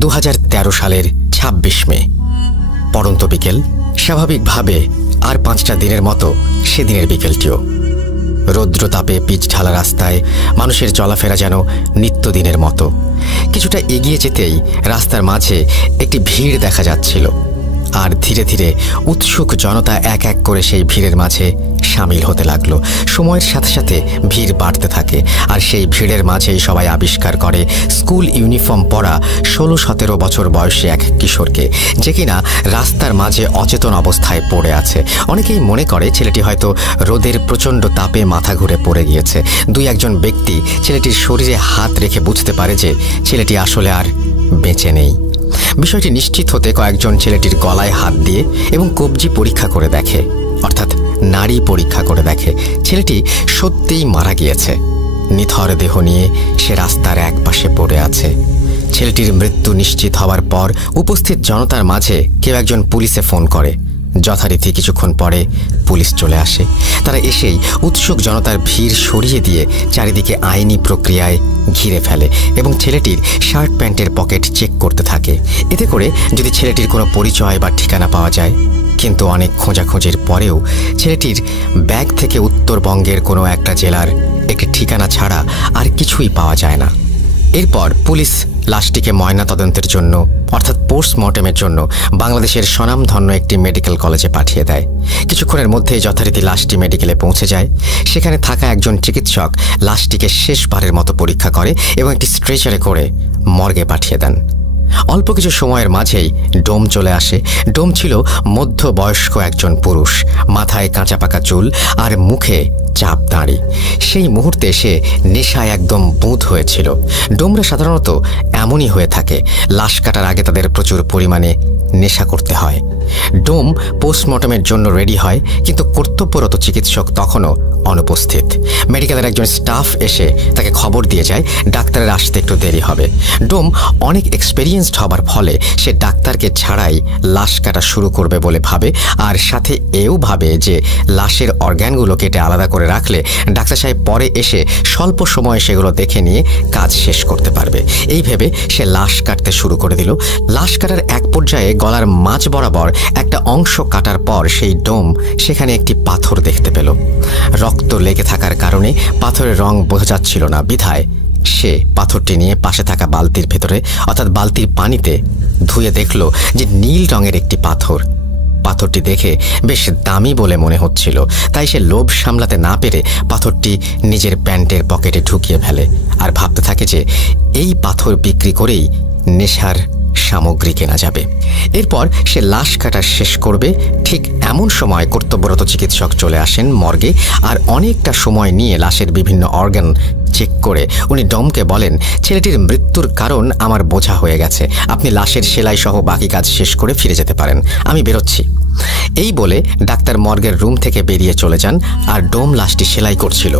2013 সালের 26 মে। পড়ন্ত বিকেল, স্বাভাবিকভাবে আর 5টা দিনের মতো সেদিনের বিকেলটিও। রৌদ্রতাপে পিচ ঢালা রাস্তায় মানুষের চলাফেরা যেন নিত্যদিনের মতো। কিছুটা এগিয়ে যেতেই রাস্তার মাঝে একটি ভিড় দেখা যাচ্ছিল, আর ধীরে ধীরে উৎসুক জনতা এক এক করে সেই ভিড়ের মাঝে সামিল হতে লাগলো। সময়ের সাথে সাথে ভিড় বাড়তে থাকে, আর সেই ভিড়ের মাঝেই সবাই আবিষ্কার করে স্কুল ইউনিফর্ম পরা 16-17 বছর বয়সী এক কিশোরকে, যে কিনা রাস্তার মাঝে অচেতন অবস্থায় পড়ে আছে। অনেকেই মনে করে ছেলেটি হয়তো রোদের প্রচণ্ড তাপে মাথা ঘুরে পড়ে গিয়েছে। 2-1 ব্যক্তি ছেলেটির শরীরে হাত রেখে বুঝতে পারে যে ছেলেটি আসলে আর বেঁচে নেই। বিষয়টি নিশ্চিত হতে কয়েকজন ছেলেটির গলায় হাত দিয়ে এবং কবজি পরীক্ষা করে দেখে, অর্থাৎ নাড়ি পরীক্ষা করে দেখে ছেলেটি সত্যিই মারা গিয়েছে। নিথর দেহ নিয়ে সে রাস্তার এক পাশে পড়ে আছে। ছেলেটির মৃত্যু নিশ্চিত হওয়ার পর উপস্থিত জনতার মাঝে কেউ একজন পুলিশে ফোন করে। যথারীতি কিছুক্ষণ পরে পুলিশ চলে আসে। তারা এসেই উৎসুক জনতার ভিড় সরিয়ে দিয়ে চারিদিকে আইনি প্রক্রিয়ায় ঘিরে ফেলে এবং ছেলেটির শার্ট প্যান্টের পকেট চেক করতে থাকে, এতে করে যদি ছেলেটির কোনো পরিচয় বা ঠিকানা পাওয়া যায়। কিন্তু অনেক খোঁজাখুঁজির পরেও ছেলেটির ব্যাগ থেকে উত্তরবঙ্গের কোনো একটা জেলার একটি ঠিকানা ছাড়া আর কিছুই পাওয়া যায় না। এরপর পুলিশ লাশটিকে ময়নাতদন্তের জন্য, অর্থাৎ পোস্টমর্টেমের জন্য বাংলাদেশের স্বনামধন্য একটি মেডিকেল কলেজে পাঠিয়ে দেয়। কিছুক্ষণের মধ্যেই যথারীতি লাশটি মেডিকেলে পৌঁছে যায়। সেখানে থাকা একজন চিকিৎসক লাশটিকে শেষবারের মতো পরীক্ষা করে এবং একটি স্ট্রেচারে করে মর্গে পাঠিয়ে দেন। অল্প কিছু সময়ের মাঝেই ডোম চলে আসে। ডোম ছিল মধ্যবয়স্ক একজন পুরুষ, মাথায় কাঁচা পাকা চুল আর মুখে চাপ দাঁড়ি। সেই মুহূর্তে সে নেশায় একদম বুঁদ হয়েছিল। ডোমরা সাধারণত এমনই হয়ে থাকে, লাশ কাটার আগে তাদের প্রচুর পরিমাণে নেশা করতে হয়। ডোম পোস্টমর্টমের জন্য রেডি হয়, কিন্তু কর্তব্যরত চিকিৎসক তখনও অনুপস্থিত। মেডিকেলের একজন স্টাফ এসে তাকে খবর দিয়ে যায় ডাক্তারের আসতে একটু দেরি হবে। ডোম অনেক এক্সপেরিয়েন্সড হবার ফলে সে ডাক্তারকে ছাড়াই লাশ কাটা শুরু করবে বলে ভাবে, আর সাথে এও ভাবে যে লাশের অর্গ্যানগুলো কেটে আলাদা করে রাখলে ডাক্তার সাহেব পরে এসে স্বল্প সময়ে সেগুলো দেখে নিয়ে কাজ শেষ করতে পারবে। এই ভেবে সে লাশ কাটতে শুরু করে দিল। লাশ কাটার এক পর্যায়ে গলার মাঝ বরাবর একটা অংশ কাটার পর সেই ডোম সেখানে একটি পাথর দেখতে পেল। রক্ত লেগে থাকার কারণে পাথরের রং বোঝা যাচ্ছিল না, বিধায় সে পাথরটি নিয়ে পাশে থাকা বালতির ভেতরে, অর্থাৎ বালতির পানিতে ধুয়ে দেখল যে নীল রঙের একটি পাথর। পাথরটি দেখে বেশ দামি বলে মনে হচ্ছিল, তাই সে লোভ সামলাতে না পেরে পাথরটি নিজের প্যান্টের পকেটে ঢুকিয়ে ফেলে আর ভাবতে থাকে যে এই পাথর বিক্রি করেই নেশার সামগ্রী কেনা যাবে। এরপর সে লাশ কাটা শেষ করবে। ঠিক এমন সময় কর্তব্যরত চিকিৎসক চলে আসেন মর্গে, আর অনেকটা সময় নিয়ে লাশের বিভিন্ন অর্গান চেক করে উনি ডমকে বলেন, ছেলেটির মৃত্যুর কারণ আমার বোঝা হয়ে গেছে, আপনি লাশের সেলাই সহ বাকি কাজ শেষ করে ফিরে যেতে পারেন, আমি বেরোচ্ছি। এই বলে ডাক্তার মর্গের রুম থেকে বেরিয়ে চলে যান, আর ডোম লাশটি সেলাই করছিল।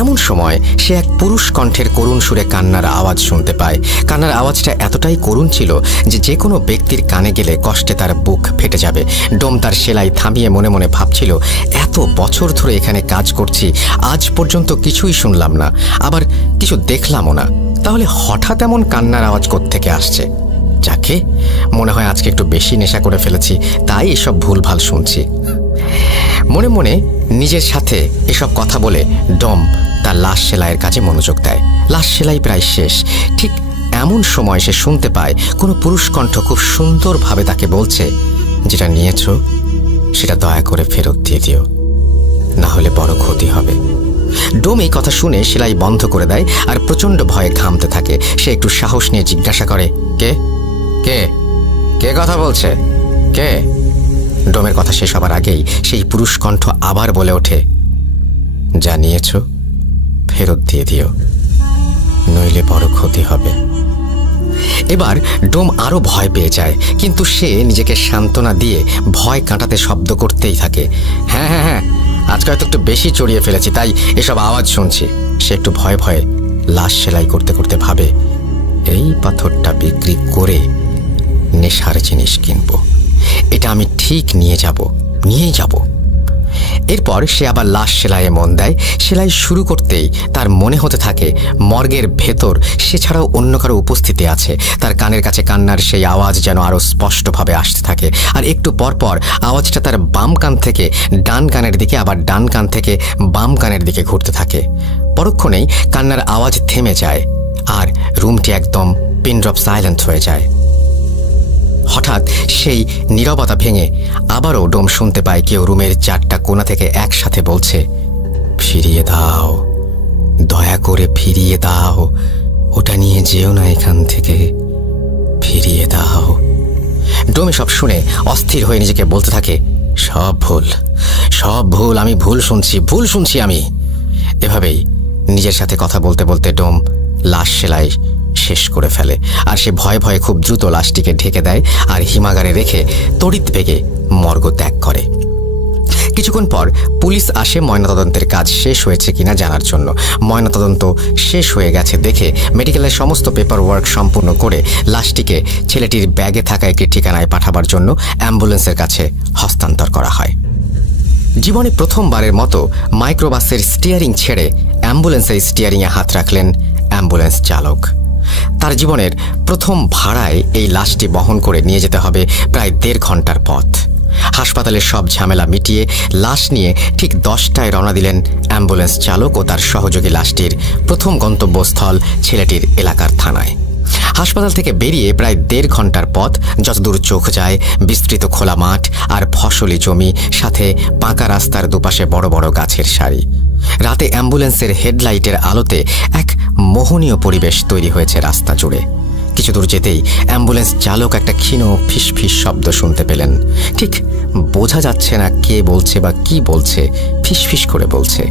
এমন সময় সে এক পুরুষ কণ্ঠের করুণ সুরে কান্নার আওয়াজ শুনতে পায়। কান্নার আওয়াজটা এতটাই করুণ ছিল যে কোনো ব্যক্তির কানে গেলে কষ্টে তার বুক ফেটে যাবে। ডোম তার সেলাই থামিয়ে মনে মনে ভাবছিল, এত বছর ধরে এখানে কাজ করছি, আজ পর্যন্ত কিছুই শুনলাম না, আবার কিছু দেখলামও না, তাহলে হঠাৎ এমন কান্নার আওয়াজ কোত্থেকে আসছে? যাকে মনে হয় আজকে একটু বেশি নেশা করে ফেলেছি, তাই এসব ভুলভাল শুনছি। মনে মনে নিজের সাথে এসব কথা বলে ডম তার লাশ সেলাইয়ের কাজে মনোযোগ দেয়। লাশ সেলাই প্রায় শেষ। ঠিক এমন সময় সে শুনতে পায় কোনো পুরুষ কণ্ঠ খুব সুন্দরভাবে তাকে বলছে, যেটা নিয়েছ সেটা দয়া করে ফেরত দিয়ে দিও, না হলে বড় ক্ষতি হবে। ডোম এই কথা শুনে সেলাই বন্ধ করে দেয় আর প্রচণ্ড ভয়ে ঘামতে থাকে। সে একটু সাহস নিয়ে জিজ্ঞাসা করে, কে কে কে কথা বলছে, কে? ডোমের কথা শেষ হবার আগেই সেই পুরুষ কণ্ঠ আবার বলে ওঠে, যা নিয়েছ ফেরত দিয়ে দিও, নইলে বড় ক্ষতি হবে। এবার ডোম আরো ভয় পেয়ে যায়, কিন্তু সে নিজেকে সান্ত্বনা দিয়ে ভয় কাটাতে শব্দ করতেই থাকে, হ্যাঁ হ্যাঁ হ্যাঁ, আজকে হয়তো একটু বেশি চড়িয়ে ফেলেছি, তাই এসব আওয়াজ শুনছি। সে একটু ভয়ে ভয়ে লাশ সেলাই করতে করতে ভাবে, এই পাথরটা বিক্রি করে নেশার জিনিস কিনবো, এটা আমি ঠিক নিয়েই যাব। এরপর সে আবার লাশ সেলাইয়ে মন দেয়। সেলাই শুরু করতেই তার মনে হতে থাকে মর্গের ভেতর সে ছাড়াও অন্য কারো উপস্থিতি আছে। তার কানের কাছে কান্নার সেই আওয়াজ যেন আরও স্পষ্টভাবে আসতে থাকে, আর একটু পরপর আওয়াজটা তার বাম কান থেকে ডান কানের দিকে, আবার ডান কান থেকে বাম কানের দিকে ঘুরতে থাকে। পরক্ষণেই কান্নার আওয়াজ থেমে যায় আর রুমটি একদম পিনড্রপ সাইলেন্ট হয়ে যায়। হঠাৎ সেই নীরবতা ভেঙে আবারও ডোম শুনতে পায় কেউ রুমের 4টা কোণা থেকে একসাথে বলছে, ফিরিয়ে দাও, দয়া করে ফিরিয়ে দাও, ওটা নিয়ে যেও না এখান থেকে, ফিরিয়ে দাও। ডোমে সব শুনে অস্থির হয়ে নিজেকে বলতে থাকে, সব ভুল, আমি ভুল শুনছি আমি। এভাবেই নিজের সাথে কথা বলতে বলতে ডোম লাশ সেলাই শেষ করে ফেলে, আর সে ভয়ে ভয়ে খুব দ্রুত লাশটিকে ঢেকে দেয় আর হিমাগারে রেখে তড়িৎ বেগে মর্গ ত্যাগ করে। কিছুক্ষণ পর পুলিশ আসে ময়নাতদন্তের কাজ শেষ হয়েছে কিনা জানার জন্য। ময়নাতদন্ত শেষ হয়ে গেছে দেখে মেডিকেলের সমস্ত পেপার ওয়ার্ক সম্পূর্ণ করে লাশটিকে ছেলেটির ব্যাগে থাকা একটি ঠিকানায় পাঠাবার জন্য অ্যাম্বুলেন্সের কাছে হস্তান্তর করা হয়। জীবনে প্রথমবারের মতো মাইক্রোবাসের স্টিয়ারিং ছেড়ে অ্যাম্বুলেন্সের স্টিয়ারিংয়ে হাত রাখলেন অ্যাম্বুলেন্স চালক। তার জীবনের প্রথম ভাড়ায় এই লাশটি বহন করে নিয়ে যেতে হবে প্রায় 1.5 ঘন্টার পথ। হাসপাতালের সব ঝামেলা মিটিয়ে লাশ নিয়ে ঠিক 10টায় রওনা দিলেন অ্যাম্বুলেন্স চালক ও তার সহযোগী লাশটির প্রথম গন্তব্যস্থল ছেলেটির এলাকার থানায়। হাসপাতাল থেকে বেরিয়ে প্রায় 1.5 ঘন্টার পথ। যতদূর চোখ যায় বিস্তৃত খোলা মাঠ আর ফসলি জমি, সাথে পাকা রাস্তার দুপাশে বড় বড় গাছের সারি। রাতে অ্যাম্বুলেন্সের হেডলাইটের আলোতে এক মোহনীয় পরিবেশ তৈরি হয়েছে রাস্তা জুড়ে। কিছু দূর যেতেই অ্যাম্বুলেন্স চালক একটা ক্ষীণ ফিসফিস শব্দ শুনতে পেলেন। ঠিক বোঝা যাচ্ছে না কে বলছে বা কি বলছে, ফিসফিস করে বলছে।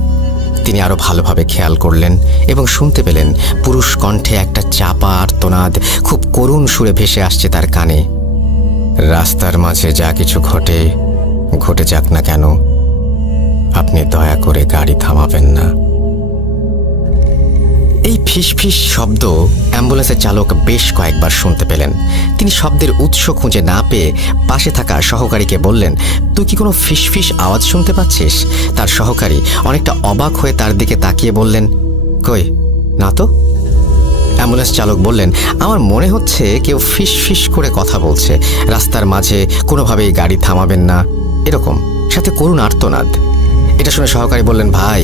তিনি আরো ভালোভাবে খেয়াল করলেন এবং শুনতে পেলেন পুরুষ কণ্ঠে একটা চাপা আর্তনাদ খুব করুণ সুরে ভেসে আসছে তার কানে। রাস্তার মাঝে যা কিছু ঘটে যাক না কেন, আপনি দয়া করে গাড়ি থামাবেন না। এই ফিসফিস শব্দ অ্যাম্বুলেন্সের চালক বেশ কয়েকবার শুনতে পেলেন। তিনি শব্দের উৎস খুঁজে না পেয়ে পাশে থাকা সহকারীকে বললেন, তুই কি কোনো ফিসফিস আওয়াজ শুনতে পাচ্ছিস? তার সহকারী অনেকটা অবাক হয়ে তার দিকে তাকিয়ে বললেন, কই না তো। অ্যাম্বুলেন্স চালক বললেন, আমার মনে হচ্ছে কেউ ফিসফিস করে কথা বলছে, রাস্তার মাঝে কোনোভাবেই গাড়ি থামাবেন না, এরকম, সাথে করুণ আর্তনাদ। এটা শুনে সহকারী বললেন, ভাই,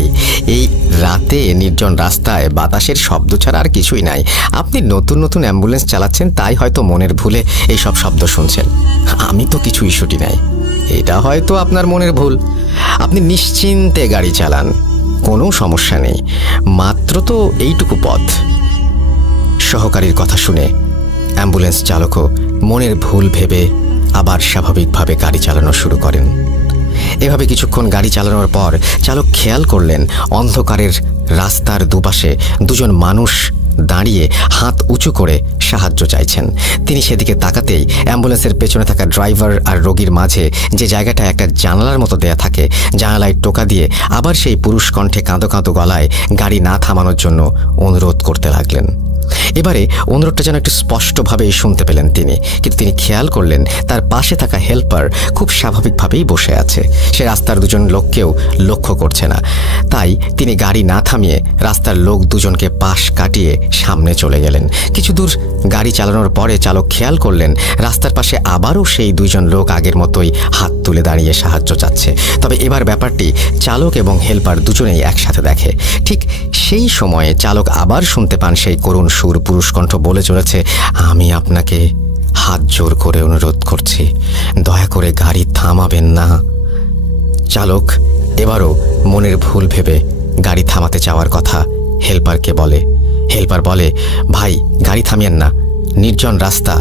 এই রাতে নির্জন রাস্তায় বাতাসের শব্দ ছাড়া আর কিছুই নাই। আপনি নতুন নতুন অ্যাম্বুলেন্স চালাচ্ছেন, তাই হয়তো মনের ভুলে এই সব শব্দ শুনছেন। আমি তো কিছু ইস্যুটি নাই, এটা হয়তো আপনার মনের ভুল। আপনি নিশ্চিন্তে গাড়ি চালান, কোনো সমস্যা নেই, মাত্র তো এইটুকু পথ। সহকারীর কথা শুনে অ্যাম্বুলেন্স চালকও মনের ভুল ভেবে আবার স্বাভাবিকভাবে গাড়ি চালানো শুরু করেন। এভাবে কিছুক্ষণ গাড়ি চালানোর পর চালক খেয়াল করলেন অন্ধকারের রাস্তার দুপাশে দুজন মানুষ দাঁড়িয়ে হাত উঁচু করে সাহায্য চাইছেন। তিনি সেদিকে তাকাতেই অ্যাম্বুলেন্সের পেছনে থাকা ড্রাইভার আর রোগীর মাঝে যে জায়গাটা একটা জানালার মতো দেয়া থাকে, জানালায় টোকা দিয়ে আবার সেই পুরুষ কণ্ঠে কাঁদো কাঁদো গলায় গাড়ি না থামানোর জন্য অনুরোধ করতে লাগলেন। এবারে অনুরোধটা যেন একটু স্পষ্টভাবেই শুনতে পেলেন তিনি, কিন্তু তিনি খেয়াল করলেন তার পাশে থাকা হেল্পার খুব স্বাভাবিকভাবেই বসে আছে। সে রাস্তার দুজন লোককেও লক্ষ্য করছে না। তাই তিনি গাড়ি না থামিয়ে রাস্তার লোক দুজনকে পাশ কাটিয়ে সামনে চলে গেলেন। কিছু দূর গাড়ি চালানোর পরে চালক খেয়াল করলেন রাস্তার পাশে আবারও সেই দুইজন লোক আগের মতোই হাত তুলে দাঁড়িয়ে সাহায্য চাচ্ছে। তবে এবার ব্যাপারটি চালক এবং হেল্পার দুজনেই একসাথে দেখে। ঠিক সেই সময়ে চালক আবার শুনতে পান সেই করুণ সুর, পুরুষ কণ্ঠ বলে চলেছে, আমি আপনাকে হাত জোর করে অনুরোধ করছি, দয়া করে গাড়ি থামাবেন না। চালক এবারও মনের ভুল ভেবে গাড়ি থামাতে চাওয়ার কথা হেল্পারকে বলে। হেল্পার বলে, ভাই, গাড়ি থামিয়েন না, নির্জন রাস্তা,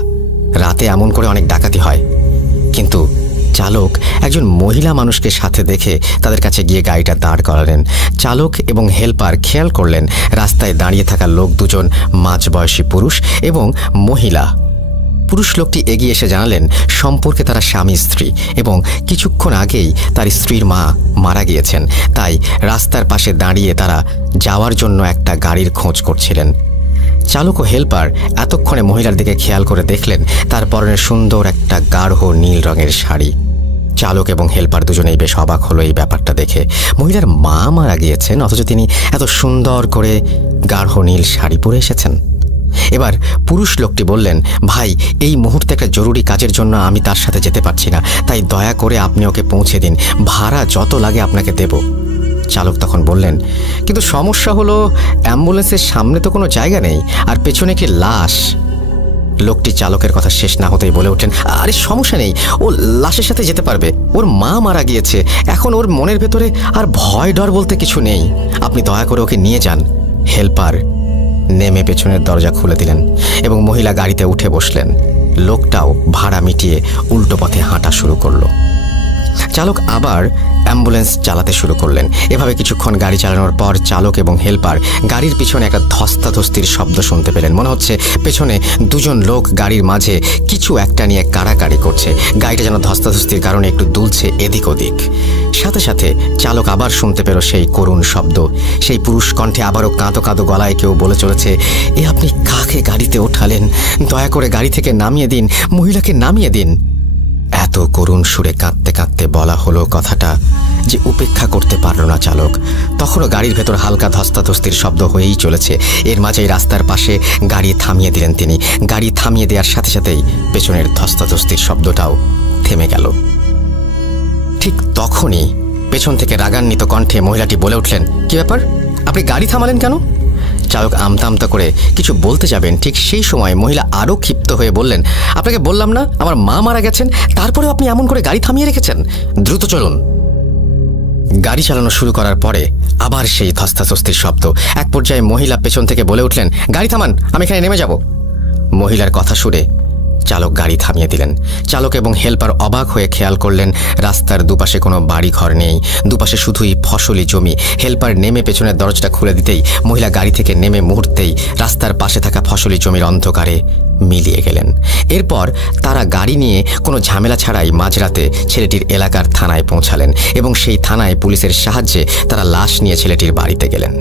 রাতে এমন করে অনেক ডাকাতি হয়। কিন্তু চালক একজন মহিলা মানুষকে সাথে দেখে তাদের কাছে গিয়ে গাড়িটা দাঁড় করালেন। চালক এবং হেল্পার খেয়াল করলেন রাস্তায় দাঁড়িয়ে থাকা লোক দুজন মাঝবয়সী পুরুষ এবং মহিলা। পুরুষ লোকটি এগিয়ে এসে জানালেন সম্পর্কে তারা স্বামী স্ত্রী এবং কিছুক্ষণ আগেই তার স্ত্রীর মা মারা গিয়েছেন, তাই রাস্তার পাশে দাঁড়িয়ে তারা যাওয়ার জন্য একটা গাড়ির খোঁজ করছিলেন। চালক ও হেল্পার এতক্ষণে মহিলার দিকে খেয়াল করে দেখলেন তার পরনে সুন্দর একটা গাঢ় নীল রঙের শাড়ি। চালক এবং হেল্পার দুজনেই বেশ অবাক হলো এই ব্যাপারটা দেখে। মহিলার মা মারা গিয়েছেন, অথচ তিনি এত সুন্দর করে গাঢ় নীল শাড়ি পরে এসেছেন। এবার পুরুষ লোকটি বললেন, ভাই, এই মুহূর্তে একটা জরুরি কাজের জন্য আমি তার সাথে যেতে পারছি না, তাই দয়া করে আপনি ওকে পৌঁছে দিন, ভাড়া যত লাগে আপনাকে দেব। চালক তখন বললেন, কিন্তু সমস্যা হলো অ্যাম্বুলেন্সের সামনে তো কোনো জায়গা নেই, আর পেছনে একটি লাশ। লোকটি চালকের কথা শেষ না হতেই বলে ওঠেন, আরে সমস্যা নেই, ও লাশের সাথে যেতে পারবে, ওর মা মারা গিয়েছে, এখন ওর মনের ভেতরে আর ভয় ডর বলতে কিছু নেই, আপনি দয়া করে ওকে নিয়ে যান। হেল্পার নেমে পেছনের দরজা খুলে দিলেন এবং মহিলা গাড়িতে উঠে বসলেন। লোকটাও ভাড়া মিটিয়ে উল্টো পথে হাঁটা শুরু করল। চালক আবার অ্যাম্বুলেন্স চালাতে শুরু করলেন। এভাবে কিছুক্ষণ গাড়ি চালানোর পর চালক এবং হেল্পার গাড়ির পিছনে একটা ধস্তাধস্তির শব্দ শুনতে পেলেন। মনে হচ্ছে পেছনে দুজন লোক গাড়ির মাঝে কিছু একটা নিয়ে কাড়াকাড়ি করছে। গাড়িটা যেন ধস্তাধস্তির কারণে একটু দুলছে এদিক ওদিক। সাথে সাথে চালক আবার শুনতে পেল সেই করুণ শব্দ। সেই পুরুষ কণ্ঠে আবারও কাঁদো কাঁদো গলায় কেউ বলে চলেছে, এ আপনি কাকে গাড়িতে ওঠালেন? দয়া করে গাড়ি থেকে নামিয়ে দিন, মহিলাকে নামিয়ে দিন। এত করুণ সুরে কাঁদতে কাঁদতে বলা হলো কথাটা যে উপেক্ষা করতে পারল না চালক। তখনও গাড়ির ভেতর হালকা ধস্তাধস্তির শব্দ হয়েই চলেছে। এর মাঝেই রাস্তার পাশে গাড়ি থামিয়ে দিলেন তিনি। গাড়ি থামিয়ে দেওয়ার সাথে সাথেই পেছনের ধস্তাধস্তির শব্দটাও থেমে গেল। ঠিক তখনই পেছন থেকে রাগান্বিত কণ্ঠে মহিলাটি বলে উঠলেন, কি ব্যাপার, আপনি গাড়ি থামালেন কেন? চালক আমতা আমতা করে কিছু বলতে যাবেন, ঠিক সেই সময় মহিলা আরও ক্ষিপ্ত হয়ে বললেন, আপনাকে বললাম না আমার মা মারা গেছেন, তারপরেও আপনি এমন করে গাড়ি থামিয়ে রেখেছেন, দ্রুত চলুন। গাড়ি চালানো শুরু করার পরে আবার সেই ধস্তাধস্তির শব্দ। এক পর্যায়ে মহিলা পেছন থেকে বলে উঠলেন, গাড়ি থামান, আমি এখানে নেমে যাব। মহিলার কথা শুনে চালক গাড়ি থামিয়ে দিলেন। চালক এবং হেল্পার অবাক হয়ে খেয়াল করলেন রাস্তার দুপাশে কোনো বাড়ি ঘর নেই, দুপাশে শুধুই ফসলি জমি। হেল্পার নেমে পেছনের দরজাটা খুলে দিতেই মহিলা গাড়ি থেকে নেমে মুহূর্তেই রাস্তার পাশে থাকা ফসলি জমির অন্ধকারে মিলিয়ে গেলেন। এরপর তারা গাড়ি নিয়ে কোনো ঝামেলা ছাড়াই মাঝরাতে ছেলেটির এলাকার থানায় পৌঁছালেন এবং সেই থানায় পুলিশের সাহায্যে তারা লাশ নিয়ে ছেলেটির বাড়িতে গেলেন।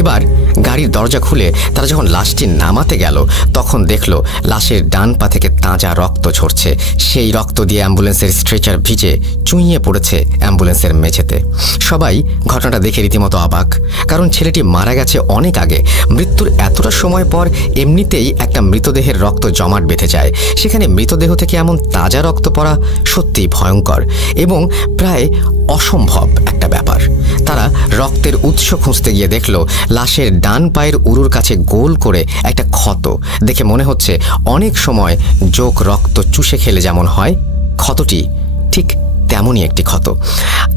এবার গাড়ির দরজা খুলে তারা যখন লাশটি নামাতে গেল তখন দেখল লাশের ডান পা থেকে তাজা রক্ত ঝরছে। সেই রক্ত দিয়ে অ্যাম্বুলেন্সের স্ট্রেচার ভিজে চুইয়ে পড়েছে অ্যাম্বুলেন্সের মেঝেতে। সবাই ঘটনাটা দেখে রীতিমতো অবাক, কারণ ছেলেটি মারা গেছে অনেক আগে। মৃত্যুর এতটা সময় পর এমনিতেই একটা মৃতদেহের রক্ত জমাট বেঁধে যায়, সেখানে মৃতদেহ থেকে এমন তাজা রক্ত পড়া সত্যিই ভয়ঙ্কর এবং প্রায় অসম্ভব একটা ব্যাপার। তারা রক্তের উৎস খুঁজতে গিয়ে দেখল লাশের ডান পায়ের উরুর কাছে গোল করে একটা ক্ষত। দেখে মনে হচ্ছে অনেক সময় যোগ রক্ত চুষে খেলে যেমন হয়, ক্ষতটি ঠিক তেমনই একটি ক্ষত।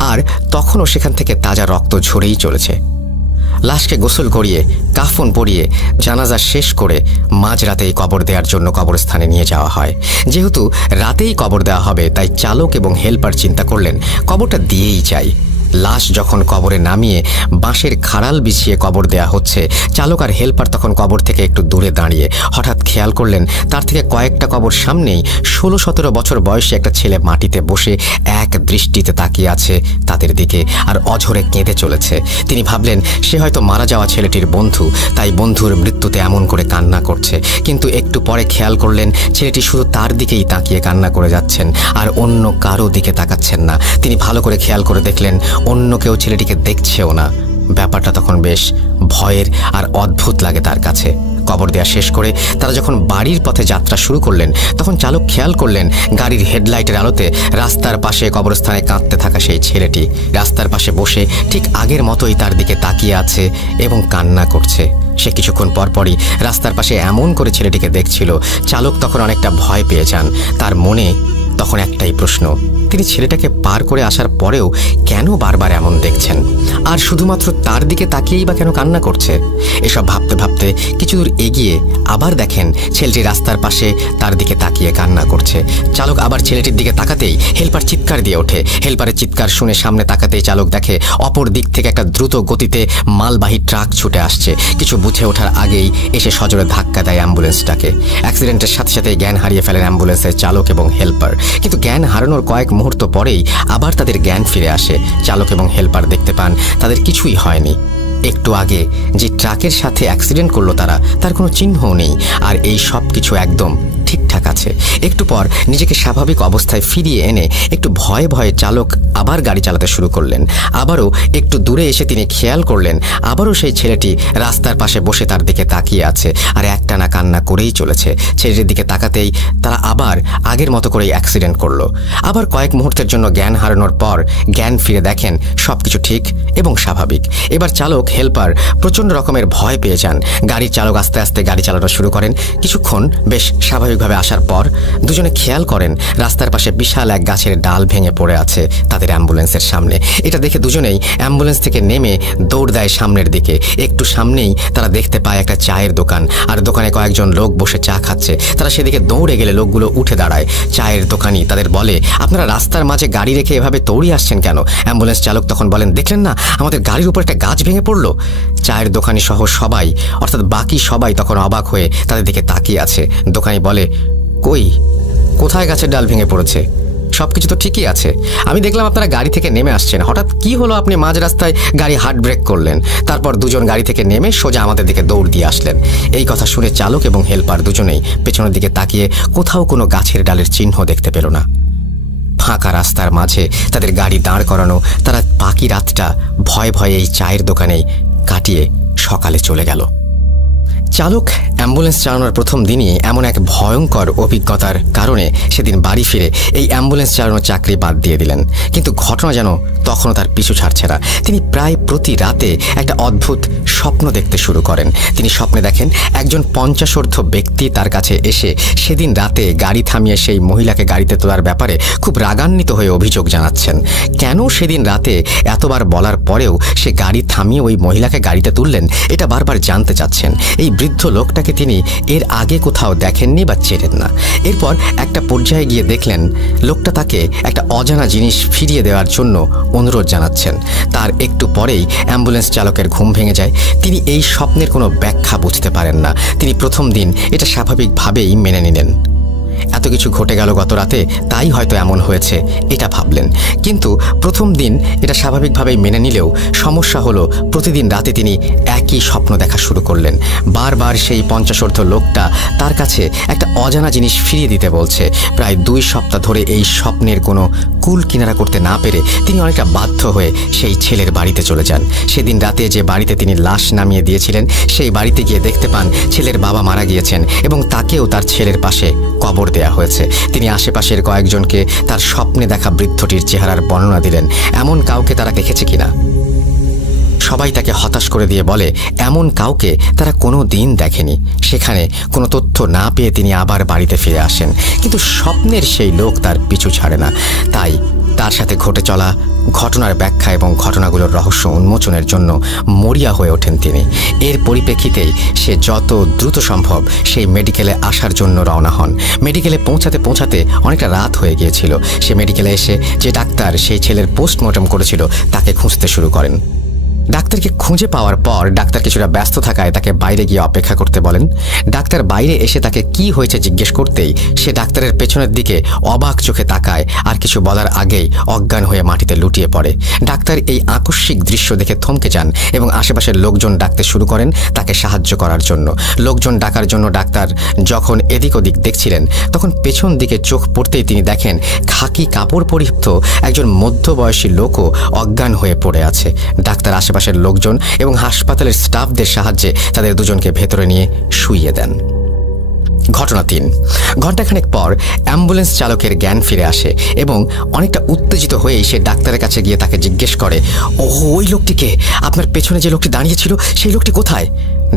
আর তখনও সেখান থেকে তাজা রক্ত ঝরেই চলেছে। লাশকে গোসল করিয়ে কাফন পরিয়ে জানাজা শেষ করে মাঝরাতেই কবর দেওয়ার জন্য কবরস্থানে নিয়ে যাওয়া হয়। যেহেতু রাতেই কবর দেওয়া হবে তাই চালক এবং হেল্পার চিন্তা করলেন কবরটা দিয়েই যাই। লাশ যখন কবরে নামিয়ে বাঁশের খাড়াল বিছিয়ে কবর দেয়া হচ্ছে, চালক আর হেল্পার তখন কবর থেকে একটু দূরে দাঁড়িয়ে হঠাৎ খেয়াল করলেন তার থেকে কয়েকটা কবর সামনেই 16-17 বছর বয়সী একটা ছেলে মাটিতে বসে এক দৃষ্টিতে তাকিয়ে আছে তাদের দিকে আর অঝরে কেঁদে চলেছে। তিনি ভাবলেন সে হয়তো মারা যাওয়া ছেলেটির বন্ধু, তাই বন্ধুর মৃত্যুতে এমন করে কান্না করছে। কিন্তু একটু পরে খেয়াল করলেন ছেলেটি শুধু তার দিকেই তাকিয়ে কান্না করে যাচ্ছেন আর অন্য কারো দিকে তাকাচ্ছেন না। তিনি ভালো করে খেয়াল করে দেখলেন অন্য কেউ ছেলেটিকে দেখছেও না। ব্যাপারটা তখন বেশ ভয়ের আর অদ্ভুত লাগে তার কাছে। কবর দেওয়া শেষ করে তারা যখন বাড়ির পথে যাত্রা শুরু করলেন তখন চালক খেয়াল করলেন গাড়ির হেডলাইটের আলোতে রাস্তার পাশে কবরস্থানে কাঁদতে থাকা সেই ছেলেটি রাস্তার পাশে বসে ঠিক আগের মতোই তার দিকে তাকিয়ে আছে এবং কান্না করছে। সে কিছুক্ষণ পরপরই রাস্তার পাশে এমন করে ছেলেটিকে দেখছিল। চালক তখন অনেকটা ভয় পেয়ে যান। তার মনে তখন একটাই প্রশ্ন, তিনি ছেলেটাকে পার করে আসার পরেও কেন বারবার এমন দেখছেন আর শুধুমাত্র তার দিকে তাকিয়েই বা কেন কান্না করছে? এসব ভাবতে ভাবতে কিছু দূর এগিয়ে আবার দেখেন ছেলেটি রাস্তার পাশে তার দিকে তাকিয়ে কান্না করছে। চালক আবার ছেলেটির দিকে তাকাতেই হেল্পার চিৎকার দিয়ে ওঠে। হেল্পারের চিৎকার শুনে সামনে তাকাতেই চালক দেখে অপর দিক থেকে একটা দ্রুত গতিতে মালবাহী ট্রাক ছুটে আসছে। কিছু বুঝে ওঠার আগেই এসে সজোরে ধাক্কা দেয় অ্যাম্বুলেন্সটাকে। অ্যাক্সিডেন্টের সাথে সাথেই জ্ঞান হারিয়ে ফেলেন অ্যাম্বুলেন্সের চালক এবং হেল্পার। কিন্তু জ্ঞান হারানোর কয়েক মুহূর্ত পরেই আবার তাদের জ্ঞান ফিরে আসে। চালক এবং হেল্পার দেখতে পান তাদের কিছুই হয়নি। একটু আগে যে ট্রাকের সাথে অ্যাক্সিডেন্ট করলো তারা, তার কোনো চিহ্নও নেই। আর এই সব কিছু একদম ঠিকঠাক আছে। একটু পর নিজেকে স্বাভাবিক অবস্থায় ফিরিয়ে এনে একটু ভয়ে ভয়ে চালক আবার গাড়ি চালাতে শুরু করলেন। আবারও একটু দূরে এসে তিনি খেয়াল করলেন আবারও সেই ছেলেটি রাস্তার পাশে বসে তার দিকে তাকিয়ে আছে আর একটানা কান্না করেই চলেছে। ছেলেটির দিকে তাকাতেই তারা আবার আগের মতো করেই অ্যাক্সিডেন্ট করলো। আবার কয়েক মুহূর্তের জন্য জ্ঞান হারানোর পর জ্ঞান ফিরে দেখেন সবকিছু ঠিক এবং স্বাভাবিক। এবার চালক হেল্পার প্রচণ্ড রকমের ভয় পেয়ে যান। গাড়ির চালক আস্তে আস্তে গাড়ি চালানো শুরু করেন। কিছুক্ষণ বেশ স্বাভাবিকভাবে আসার পর দুজনে খেয়াল করেন রাস্তার পাশে বিশাল এক গাছের ডাল ভেঙে পড়ে আছে তাদের অ্যাম্বুলেন্সের সামনে। এটা দেখে দুজনেই অ্যাম্বুলেন্স থেকে নেমে দৌড় দেয় সামনের দিকে। একটু সামনেই তারা দেখতে পায় একটা চায়ের দোকান, আর দোকানে কয়েকজন লোক বসে চা খাচ্ছে। তারা সেদিকে দৌড়ে গেলে লোকগুলো উঠে দাঁড়ায়। চায়ের দোকানি তাদের বলে, আপনারা রাস্তার মাঝে গাড়ি রেখে এভাবে দৌড়িয়ে আসছেন কেন? অ্যাম্বুলেন্স চালক তখন বলেন, দেখলেন না আমাদের গাড়ির উপর একটা গাছ ভেঙে পড়লো। চায়ের দোকানি সহ সবাই অর্থাৎ বাকি সবাই তখন অবাক হয়ে তাদের দিকে তাকিয়ে আছে। দোকানি বলে, কোথায় গাছের ডাল ভেঙে পড়েছে? সবকিছু তো ঠিকই আছে। আমি দেখলাম আপনারা গাড়ি থেকে নেমে আসছেন, হঠাৎ কি হলো আপনি মাঝ রাস্তায় গাড়ি হার্ড ব্রেক করলেন, তারপর দুজন গাড়ি থেকে নেমে সোজা আমাদের দিকে দৌড় দিয়ে আসলেন। এই কথা শুনে চালক এবং হেল্পার দুজনেই পেছনের দিকে তাকিয়ে কোথাও কোনো গাছের ডালের চিহ্ন দেখতে পেল না। ফাঁকা রাস্তার মাঝে তাদের গাড়ি দাঁড় করানো, তারা বাকি রাতটা ভয়ে ভয়ে এই চায়ের দোকানেই কাটিয়ে সকালে চলে গেল। চালক অ্যাম্বুলেন্স চালানোর প্রথম দিনই এমন এক ভয়ঙ্কর অভিজ্ঞতার কারণে সেদিন বাড়ি ফিরে এই অ্যাম্বুলেন্স চালানোর চাকরি বাদ দিয়ে দিলেন। কিন্তু ঘটনা যেন তখনও তার পিছু ছাড়ছে না। তিনি প্রায় প্রতি রাতে একটা অদ্ভুত স্বপ্ন দেখতে শুরু করেন। তিনি স্বপ্নে দেখেন একজন 50 ব্যক্তি তার কাছে এসে সেদিন রাতে গাড়ি থামিয়ে সেই মহিলাকে গাড়িতে তোলার ব্যাপারে খুব রাগান্বিত হয়ে অভিযোগ জানাচ্ছেন। কেন সেদিন রাতে এতবার বলার পরেও সে গাড়ি থামিয়ে ওই মহিলাকে গাড়িতে তুললেন এটা বারবার জানতে চাচ্ছেন। এই বৃদ্ধ লোকটাকে তিনি এর আগে কোথাও দেখেননি বা চেনেন না। এরপর একটা পর্যায়ে গিয়ে দেখলেন লোকটা তাকে একটা অজানা জিনিস ফিরিয়ে দেওয়ার জন্য অনুরোধ জানাচ্ছেন। তার একটু পরেই অ্যাম্বুলেন্স চালকের ঘুম ভেঙে যায়। তিনি এই স্বপ্নের কোনো ব্যাখ্যা বুঝতে পারেন না। তিনি প্রথম দিন এটা স্বাভাবিকভাবেই মেনে নিলেন। এত কিছু ঘটে গেল গত রাতে, তাই হয়তো এমন হয়েছে এটা ভাবলেন। কিন্তু প্রথম দিন এটা স্বাভাবিকভাবেই মেনে নিলেও সমস্যা হলো প্রতিদিন রাতে তিনি একই স্বপ্ন দেখা শুরু করলেন। বারবার সেই 50 লোকটা তার কাছে একটা অজানা জিনিস ফিরিয়ে দিতে বলছে। প্রায় 2 সপ্তাহ ধরে এই স্বপ্নের কোনো কুল কিনারা করতে না পেরে তিনি অনেকটা বাধ্য হয়ে সেই ছেলের বাড়িতে চলে যান। সেদিন রাতে যে বাড়িতে তিনি লাশ নামিয়ে দিয়েছিলেন সেই বাড়িতে গিয়ে দেখতে পান ছেলের বাবা মারা গিয়েছেন এবং তাকেও তার ছেলের পাশে কবর দেয়া হয়েছে। তিনি আশেপাশের কয়েকজনকে তার স্বপ্নে দেখা বৃদ্ধটির চেহারার বর্ণনা দিলেন, এমন কাউকে তারা দেখেছে কিনা। সবাই তাকে হতাশ করে দিয়ে বলে এমন কাউকে তারা কোনো দিন দেখেনি। সেখানে কোনো তথ্য না পেয়ে তিনি আবার বাড়িতে ফিরে আসেন, কিন্তু স্বপ্নের সেই লোক তার পিছু ছাড়ে না। তাই তার সাথে ঘটে চলা ঘটনার ব্যাখ্যা এবং ঘটনাগুলোর রহস্য উন্মোচনের জন্য মরিয়া হয়ে ওঠেন তিনি। এর পরিপ্রেক্ষিতেই সে যত দ্রুত সম্ভব সেই মেডিকেলে আসার জন্য রওনা হন। মেডিকেলে পৌঁছাতে অনেকটা রাত হয়ে গিয়েছিল। সে মেডিকেলে এসে যে ডাক্তার সেই ছেলের পোস্টমর্টম করেছিল তাকে খুঁজতে শুরু করেন। ডাক্তারকে খুঁজে পাওয়ার পর ডাক্তার কিছুটা ব্যস্ত থাকায় তাকে বাইরে গিয়ে অপেক্ষা করতে বলেন। ডাক্তার বাইরে এসে তাকে কি হয়েছে জিজ্ঞেস করতেই সে ডাক্তারের পেছনের দিকে অবাক চোখে তাকায়, আর কিছু বলার আগেই অজ্ঞান হয়ে মাটিতে লুটিয়ে পড়ে। ডাক্তার এই আকস্মিক দৃশ্য দেখে থমকে যান এবং আশেপাশের লোকজন ডাকতে শুরু করেন তাকে সাহায্য করার জন্য। লোকজন ডাকার জন্য ডাক্তার যখন এদিক ওদিক দেখছিলেন তখন পেছন দিকে চোখ পড়তেই তিনি দেখেন খাকি কাপড় পরিহিত একজন মধ্যবয়সী লোকও অজ্ঞান হয়ে পড়ে আছে। ডাক্তার আশেপাশের লোকজন এবং হাসপাতালের স্টাফদের সাহায্যে তাদের দুজনকে ভেতরে নিয়ে শুইয়ে দেন। ঘটনা 3। ঘণ্টাখানেক পর অ্যাম্বুলেন্স চালকের জ্ঞান ফিরে আসে এবং অনেকটা উত্তেজিত হয়েই সে ডাক্তারের কাছে গিয়ে তাকে জিজ্ঞেস করে, ওই লোকটিকে, আপনার পেছনে যে লোকটি দাঁড়িয়েছিল সেই লোকটি কোথায়?